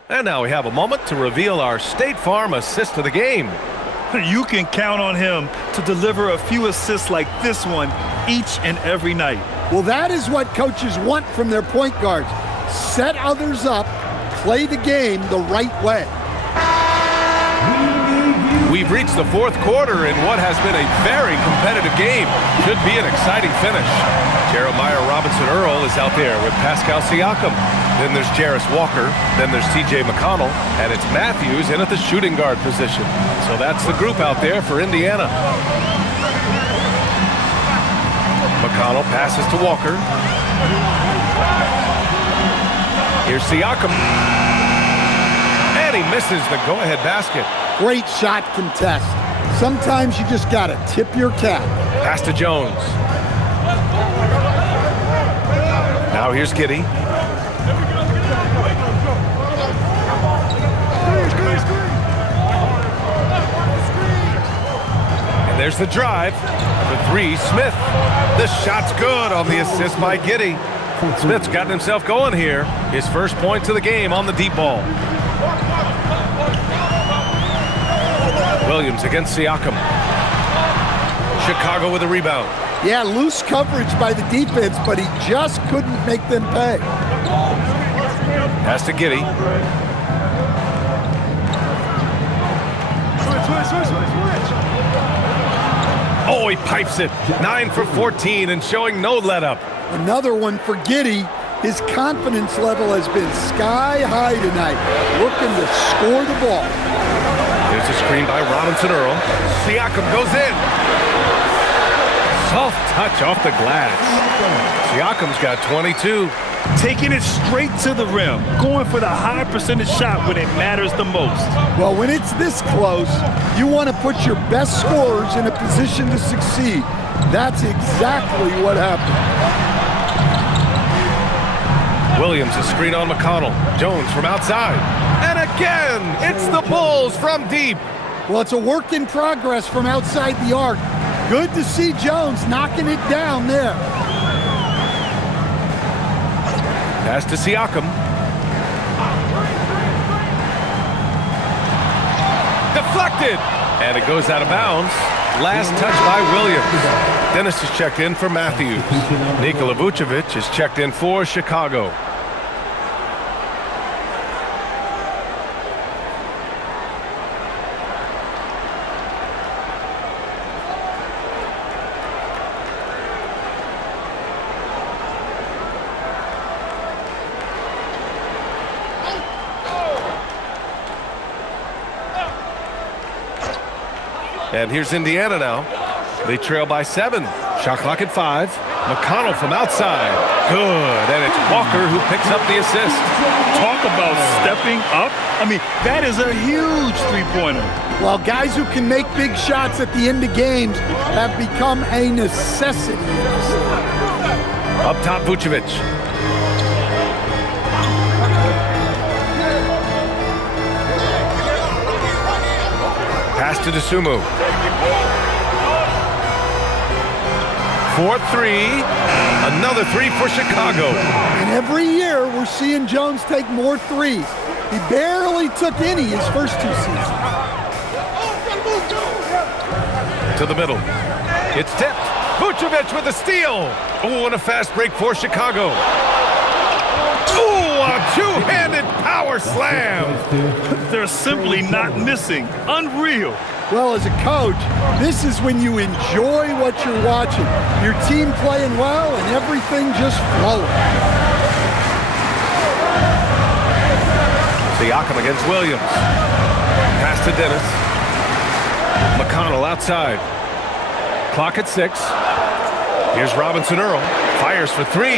And now we have a moment to reveal our State Farm assist of the game. You can count on him to deliver a few assists like this one each and every night. Well, that is what coaches want from their point guards. Set others up, play the game the right way. We've reached the fourth quarter in what has been a very competitive game. Should be an exciting finish. Jeremiah Robinson-Earl is out there with Pascal Siakam. Then there's Jarris Walker. Then there's TJ McConnell. And it's Matthews in at the shooting guard position. So that's the group out there for Indiana. McConnell passes to Walker. Here's Siakam. And he misses the go-ahead basket. Great shot contest. Sometimes you just got to tip your cap. Pass to Jones. Now here's Giddey. And there's the drive. For three, Smith. The shot's good on the assist by Giddey. Smith's gotten himself going here. His first points of the game on the deep ball. Williams against Siakam. Chicago with a rebound. Yeah, loose coverage by the defense, but he just couldn't make them pay. Pass to Giddey. Oh, he pipes it. 9 for 14 and showing no let-up. Another one for Giddey. His confidence level has been sky high tonight, looking to score the ball. There's a screen by Robinson Earl. Siakam goes in. Soft touch off the glass. Siakam's got 22. Taking it straight to the rim, going for the high percentage shot when it matters the most. Well, when it's this close, you want to put your best scorers in a position to succeed. That's exactly what happened. Williams, a screen on McConnell. Jones from outside. And again, it's the Bulls from deep. Well, it's a work in progress from outside the arc. Good to see Jones knocking it down there. Pass to Siakam. Deflected. And it goes out of bounds. Last touch by Williams. Dennis is checked in for Matthews. Nikola Vucevic is checked in for Chicago. And here's Indiana now. They trail by 7. Shot clock at 5. McConnell from outside. Good. And it's Walker who picks up the assist. Talk about stepping up. I mean, that is a huge three-pointer. Well, guys who can make big shots at the end of games have become a necessity. Up top, Vucevic. Pass to DeSumo. 4-3. Another 3 for Chicago. And every year we're seeing Jones take more threes. He barely took any his first 2 seasons. To the middle. It's tipped. Vucevic with a steal. Oh, and a fast break for Chicago. Oh, a two-handed power slam. They're simply not missing. Unreal. Well, as a coach, this is when you enjoy what you're watching. Your team playing well and everything just flowing. Siakam against Williams. Pass to Dennis. McConnell outside. Clock at 6. Here's Robinson Earl. Fires for 3.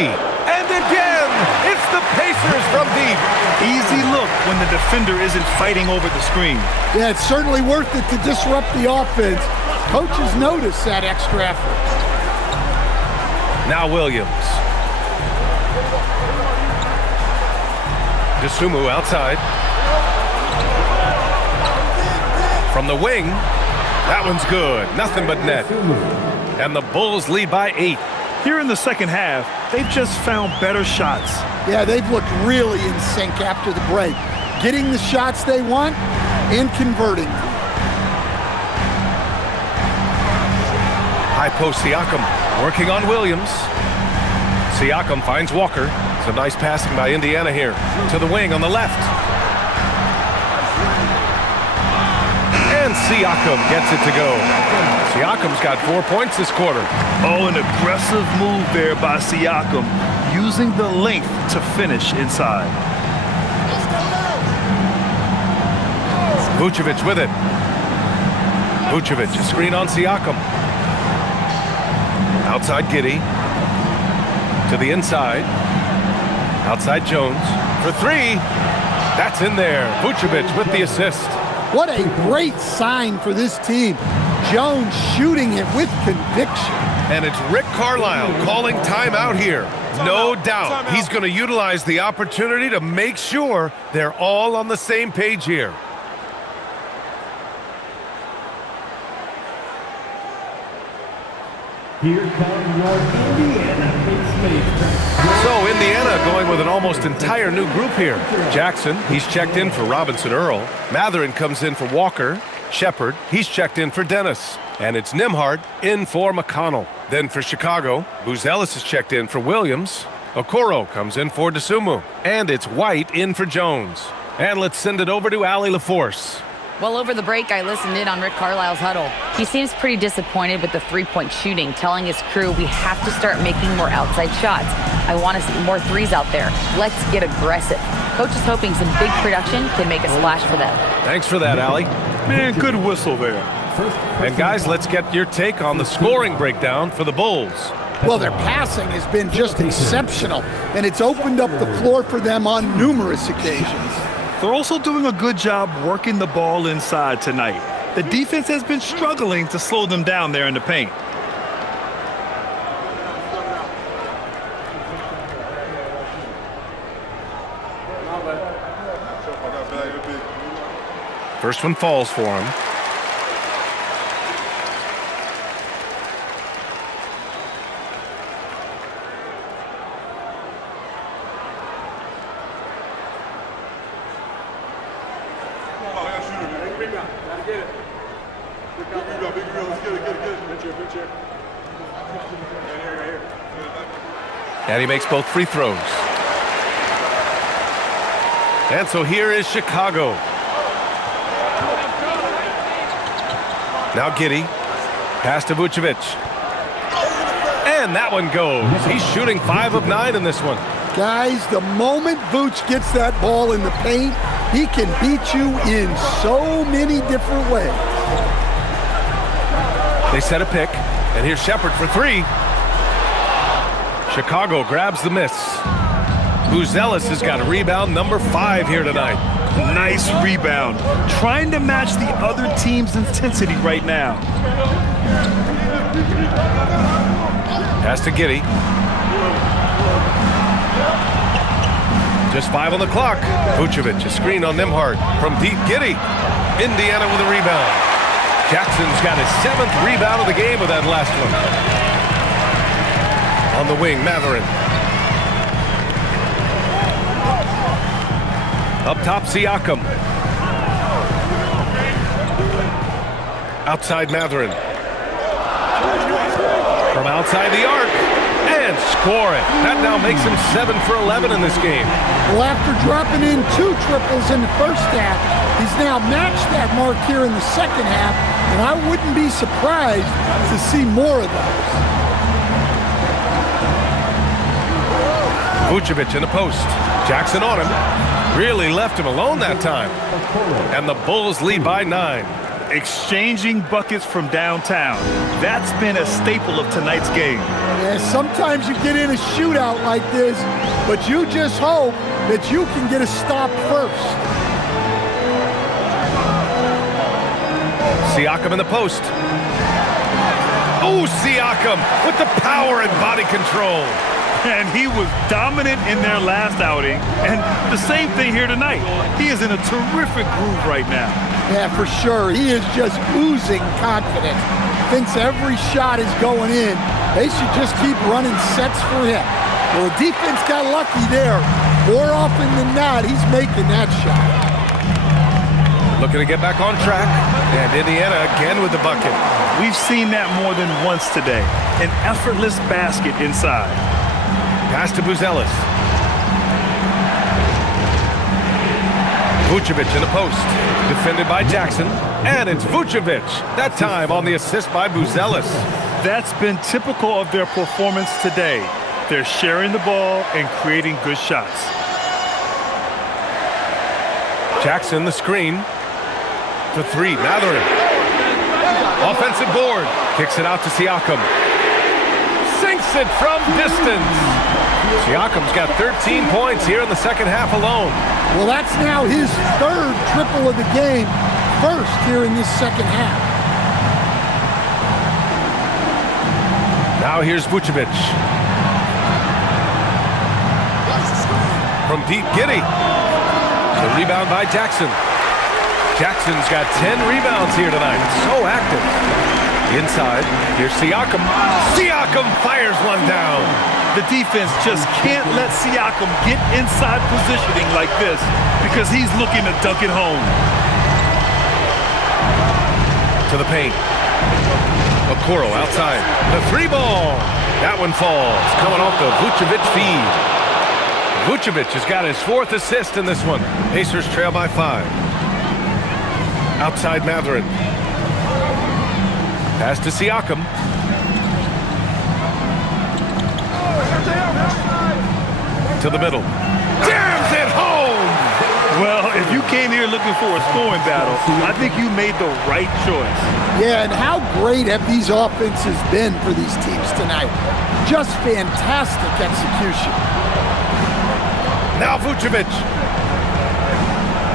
And again, it's the Pacers from deep. Easy look when the defender isn't fighting over the screen. Yeah, it's certainly worth it to disrupt the offense. Coaches notice that extra effort. Now Williams. DeSumo outside. From the wing. That one's good. Nothing but net. And the Bulls lead by 8. Here in the second half, they've just found better shots. Yeah, they've looked really in sync after the break. Getting the shots they want and converting. High post Siakam working on Williams. Siakam finds Walker. Some nice passing by Indiana here. To the wing on the left. And Siakam gets it to go. Siakam's got 4 points this quarter. Oh, an aggressive move there by Siakam, using the length to finish inside. Vucevic with it. Vucevic, a screen on Siakam. Outside Giddey. To the inside. Outside Jones. For three. That's in there. Vucevic with the assist. What a great sign for this team. Jones shooting it with conviction. And it's Rick Carlisle calling timeout here. No doubt he's going to utilize the opportunity to make sure they're all on the same page here. Here comes your Indiana Pacers. So Indiana going with an almost entire new group here. Jackson, he's checked in for Robinson Earl. Mathurin comes in for Walker. Shepard, he's checked in for Dennis. And it's Nembhard in for McConnell. Then for Chicago, Buzelis is checked in for Williams. Okoro comes in for DeSumo. And it's White in for Jones. And let's send it over to Allie LaForce. Well, over the break, I listened in on Rick Carlisle's huddle. He seems pretty disappointed with the three-point shooting, telling his crew we have to start making more outside shots. I want to see more threes out there. Let's get aggressive. Coach is hoping some big production can make a splash for them. Thanks for that, Allie. Man, good whistle there. And guys, let's get your take on the scoring breakdown for the Bulls. Well, their passing has been just exceptional, and it's opened up the floor for them on numerous occasions. They're also doing a good job working the ball inside tonight. The defense has been struggling to slow them down there in the paint. First one falls for him. And he makes both free throws. And so here is Chicago. Now Giddey. Pass to Vucevic. And that one goes. He's shooting 5 of 9 in this one. Guys, the moment Vooch gets that ball in the paint, he can beat you in so many different ways. They set a pick. And here's Shepard for 3. Chicago grabs the miss. Buzelis has got rebound number 5 here tonight. Nice rebound. Trying to match the other team's intensity right now. Pass to Giddey. Just 5 on the clock. Vucevic, a screen on Nembhard. From deep, Giddey. Indiana with a rebound. Jackson's got his 7th rebound of the game with that last one. On the wing, Mathurin. Up top, Siakam. Outside, Mathurin. From outside the arc. And score it. That now makes him 7 for 11 in this game. Well, after dropping in 2 triples in the first half, he's now matched that mark here in the second half, and I wouldn't be surprised to see more of those. Vucevic in the post. Jackson on him. Really left him alone that time. And the Bulls lead by 9. Exchanging buckets from downtown. That's been a staple of tonight's game. Yeah, sometimes you get in a shootout like this, but you just hope that you can get a stop first. Siakam in the post. Oh, Siakam with the power and body control. And he was dominant in their last outing. And the same thing here tonight. He is in a terrific groove right now. Yeah, for sure. He is just oozing confidence. Thinks every shot is going in. They should just keep running sets for him. Well, the defense got lucky there. More often than not, he's making that shot. Looking to get back on track. And Indiana again with the bucket. We've seen that more than once today. An effortless basket inside. Pass to Buzelis. Vucevic in the post. Defended by Jackson. And it's Vucevic. That time on the assist by Buzelis. That's been typical of their performance today. They're sharing the ball and creating good shots. Jackson the screen. To 3. Mathurin. Offensive board. Kicks it out to Siakam. makes it from distance. Siakam's got 13 points here in the second half alone. Well, that's now his third triple of the game, first here in this second half. Now here's Vucevic. From deep, Giddey. The rebound by Jackson. Jackson's got 10 rebounds here tonight. So active. Inside, here's Siakam. Siakam fires one down. The defense just can't let Siakam get inside positioning like this because he's looking to dunk it home. To the paint. Okoro outside. The three ball. That one falls. Coming off the Vucevic feed. Vucevic has got his fourth assist in this one. Pacers trail by 5. Outside Mathurin. Pass to Siakam. To the middle. Jams it home! Well, if you came here looking for a scoring battle, I think you made the right choice. Yeah, and how great have these offenses been for these teams tonight? Just fantastic execution. Now Vucevic.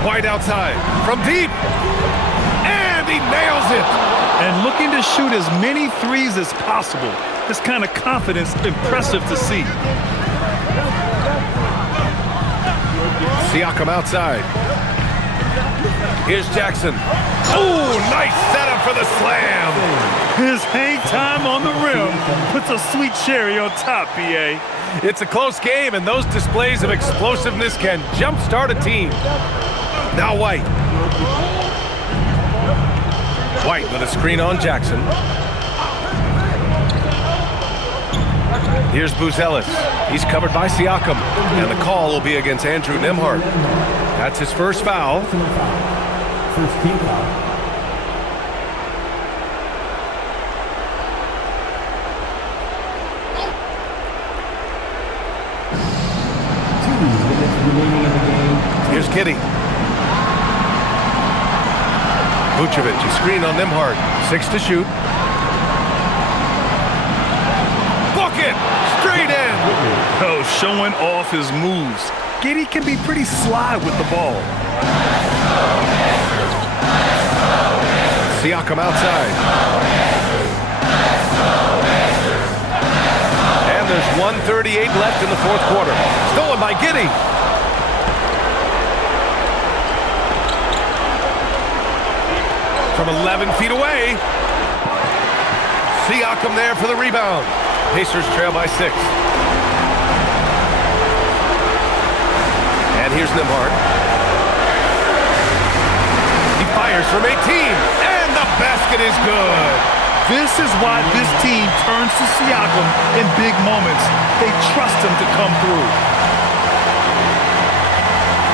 White outside. From deep. And he nails it. And looking to shoot as many threes as possible. This kind of confidence, impressive to see. Siakam outside. Here's Jackson. Oh, nice setup for the slam. His hang time on the rim puts a sweet cherry on top, BA. It's a close game, and those displays of explosiveness can jumpstart a team. Now White. White with a screen on Jackson. Here's Buzelis. He's covered by Siakam. And the call will be against Andrew Nembhard. That's his first foul. First team foul. Remaining in the game. Here's Giddey. Vucevic, a screen on Nembhard. 6 to shoot. Bucket! Straight in! Oh, showing off his moves. Giddey can be pretty sly with the ball. Siakam outside. And there's 1:38 left in the fourth quarter. Stolen by Giddey. From 11 feet away. Siakam there for the rebound. Pacers trail by 6. And here's Nembhard. He fires from 18. And the basket is good. This is why this team turns to Siakam in big moments. They trust him to come through.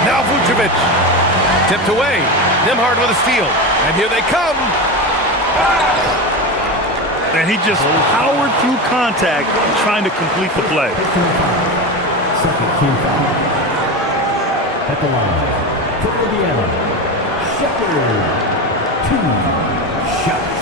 Now Vucevic. Tipped away. Nembhard with a steal. And here they come. And he just powered through contact trying to complete the play. Second team foul. At the line. For Indiana. Shepherd. 2 shots.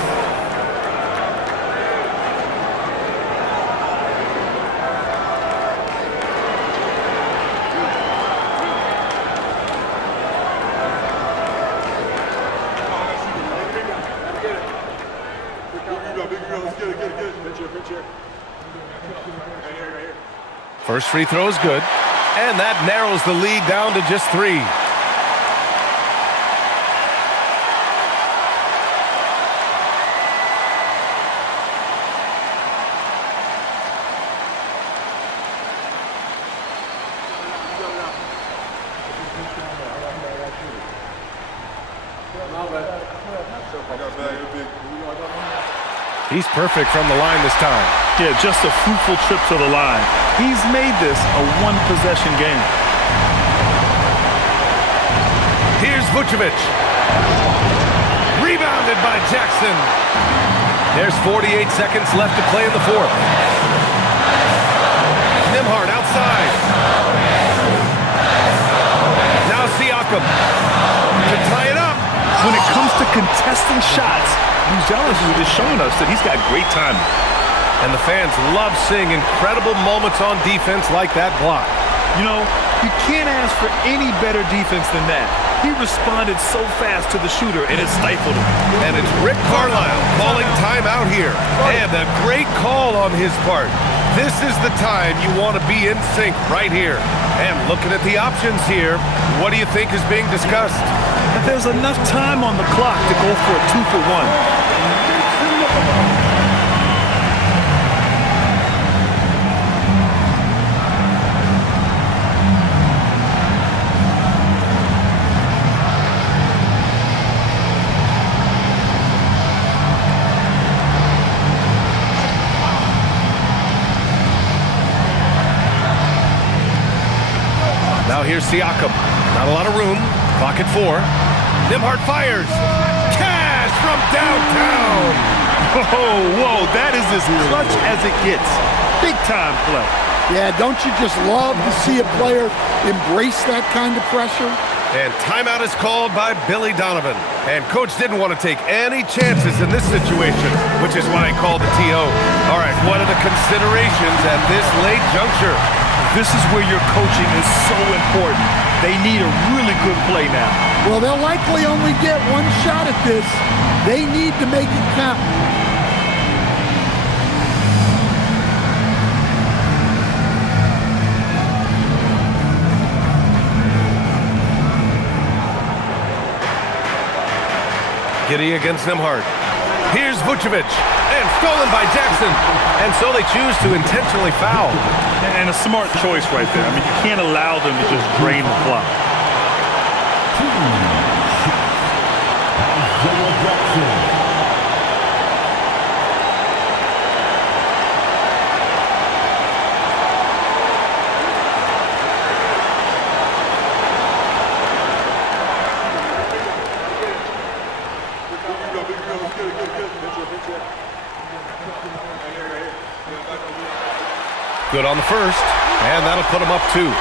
First free throw is good, and that narrows the lead down to just 3. He's perfect from the line this time. Yeah, just a fruitful trip to the line. He's made this a one-possession game. Here's Vucevic. Rebounded by Jackson. There's 48 seconds left to play in the fourth. Nembhard outside. Now Siakam to tie it up. When it comes to contesting shots, Buzelis is showing us that he's got great timing. And the fans love seeing incredible moments on defense like that block. You know, you can't ask for any better defense than that. He responded so fast to the shooter, and it stifled him. And it's Rick Carlisle calling timeout here. And a great call on his part. This is the time you want to be in sync right here. And looking at the options here, what do you think is being discussed? But there's enough time on the clock to go for a 2-for-1. Now here's Siakam. Not a lot of room. Clock at 4. Nembhard fires. Cash from downtown. Whoa, that is as clutch as it gets. Big time play. Yeah, don't you just love to see a player embrace that kind of pressure? And timeout is called by Billy Donovan. And coach didn't want to take any chances in this situation, which is why he called the TO. All right, what are the considerations at this late juncture? This is where your coaching is so important. They need a really good play now. Well, they'll likely only get one shot at this. They need to make it count. Giddey against Nembhard. Here's Vucevic, and stolen by Jackson. And so they choose to intentionally foul. And a smart choice right there. I mean, you can't allow them to just drain the clock. Good on the first, and that'll put him up 2.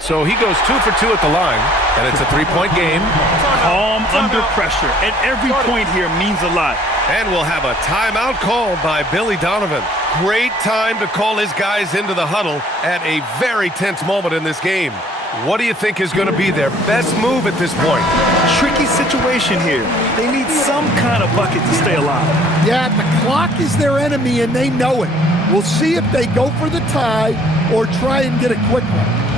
So he goes 2 for 2 at the line, and it's a 3-point game. Calm under pressure, and every point here means a lot. And we'll have a timeout called by Billy Donovan. Great time to call his guys into the huddle at a very tense moment in this game. What do you think is going to be their best move at this point? Tricky situation here. They need some kind of bucket to stay alive. Yeah, the clock is their enemy, and they know it. We'll see if they go for the tie or try and get a quick one.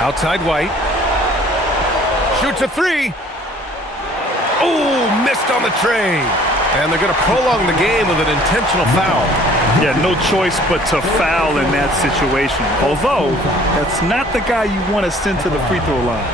Outside White. Shoots a 3. Oh, missed on the tray. And they're going to prolong the game with an intentional foul. Yeah, no choice but to foul in that situation. Although, that's not the guy you want to send to the free throw line.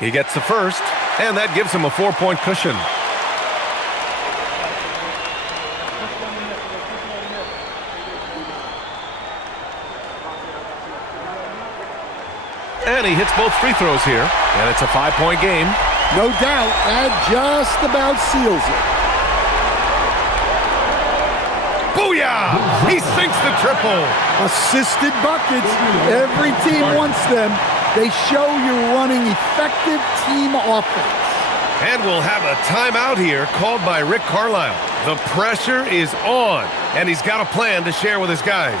He gets the first, and that gives him a 4-point cushion. And he hits both free throws here, and it's a 5-point game. No doubt, that just about seals it. Booyah! He sinks the triple. Assisted buckets. Every team wants them. They show you're running effective team offense. And we'll have a timeout here called by Rick Carlisle. The pressure is on, and he's got a plan to share with his guys.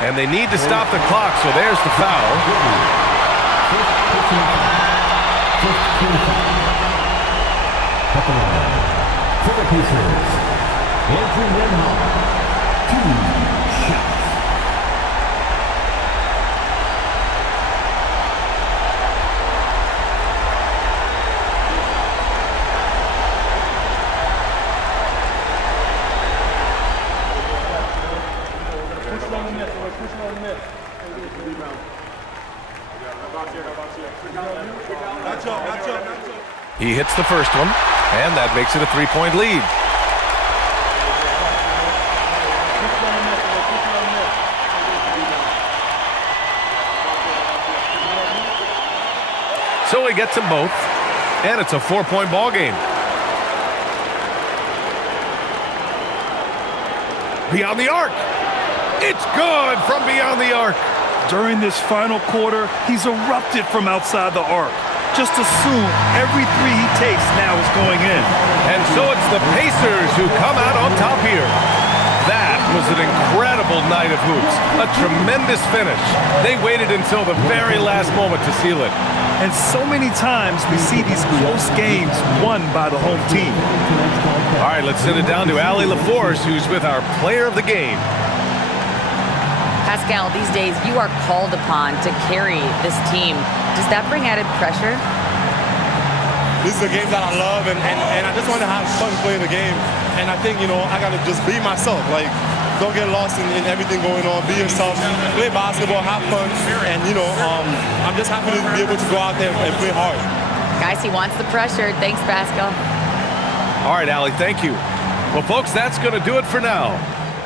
And they need to stop the clock, so there's the foul. At the line, for the Pacers, Andrew Renhall, 2 shots. He hits the first one, and that makes it a 3-point lead. So he gets them both, and it's a 4-point ball game. Beyond the arc. It's good from beyond the arc. During this final quarter, he's erupted from outside the arc. Just assume every three he takes now is going in. And so it's the Pacers who come out on top here. That was an incredible night of hoops. A tremendous finish. They waited until the very last moment to seal it. And so many times we see these close games won by the home team. All right, let's send it down to Allie LaForce, who's with our player of the game. Pascal, these days you are called upon to carry this team. Does that bring added pressure? This is a game that I love, and I just want to have fun playing the game. And I think, I got to just be myself. Like, don't get lost in everything going on. Be yourself. Play basketball, have fun. And, I'm just happy to be able to go out there and play hard. Guys, he wants the pressure. Thanks, Pascal. All right, Allie, thank you. Well, folks, that's going to do it for now.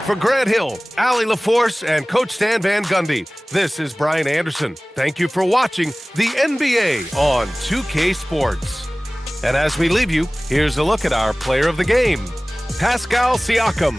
For Grant Hill, Allie LaForce, and Coach Stan Van Gundy, this is Brian Anderson. Thank you for watching the NBA on 2K Sports. And as we leave you, here's a look at our player of the game, Pascal Siakam.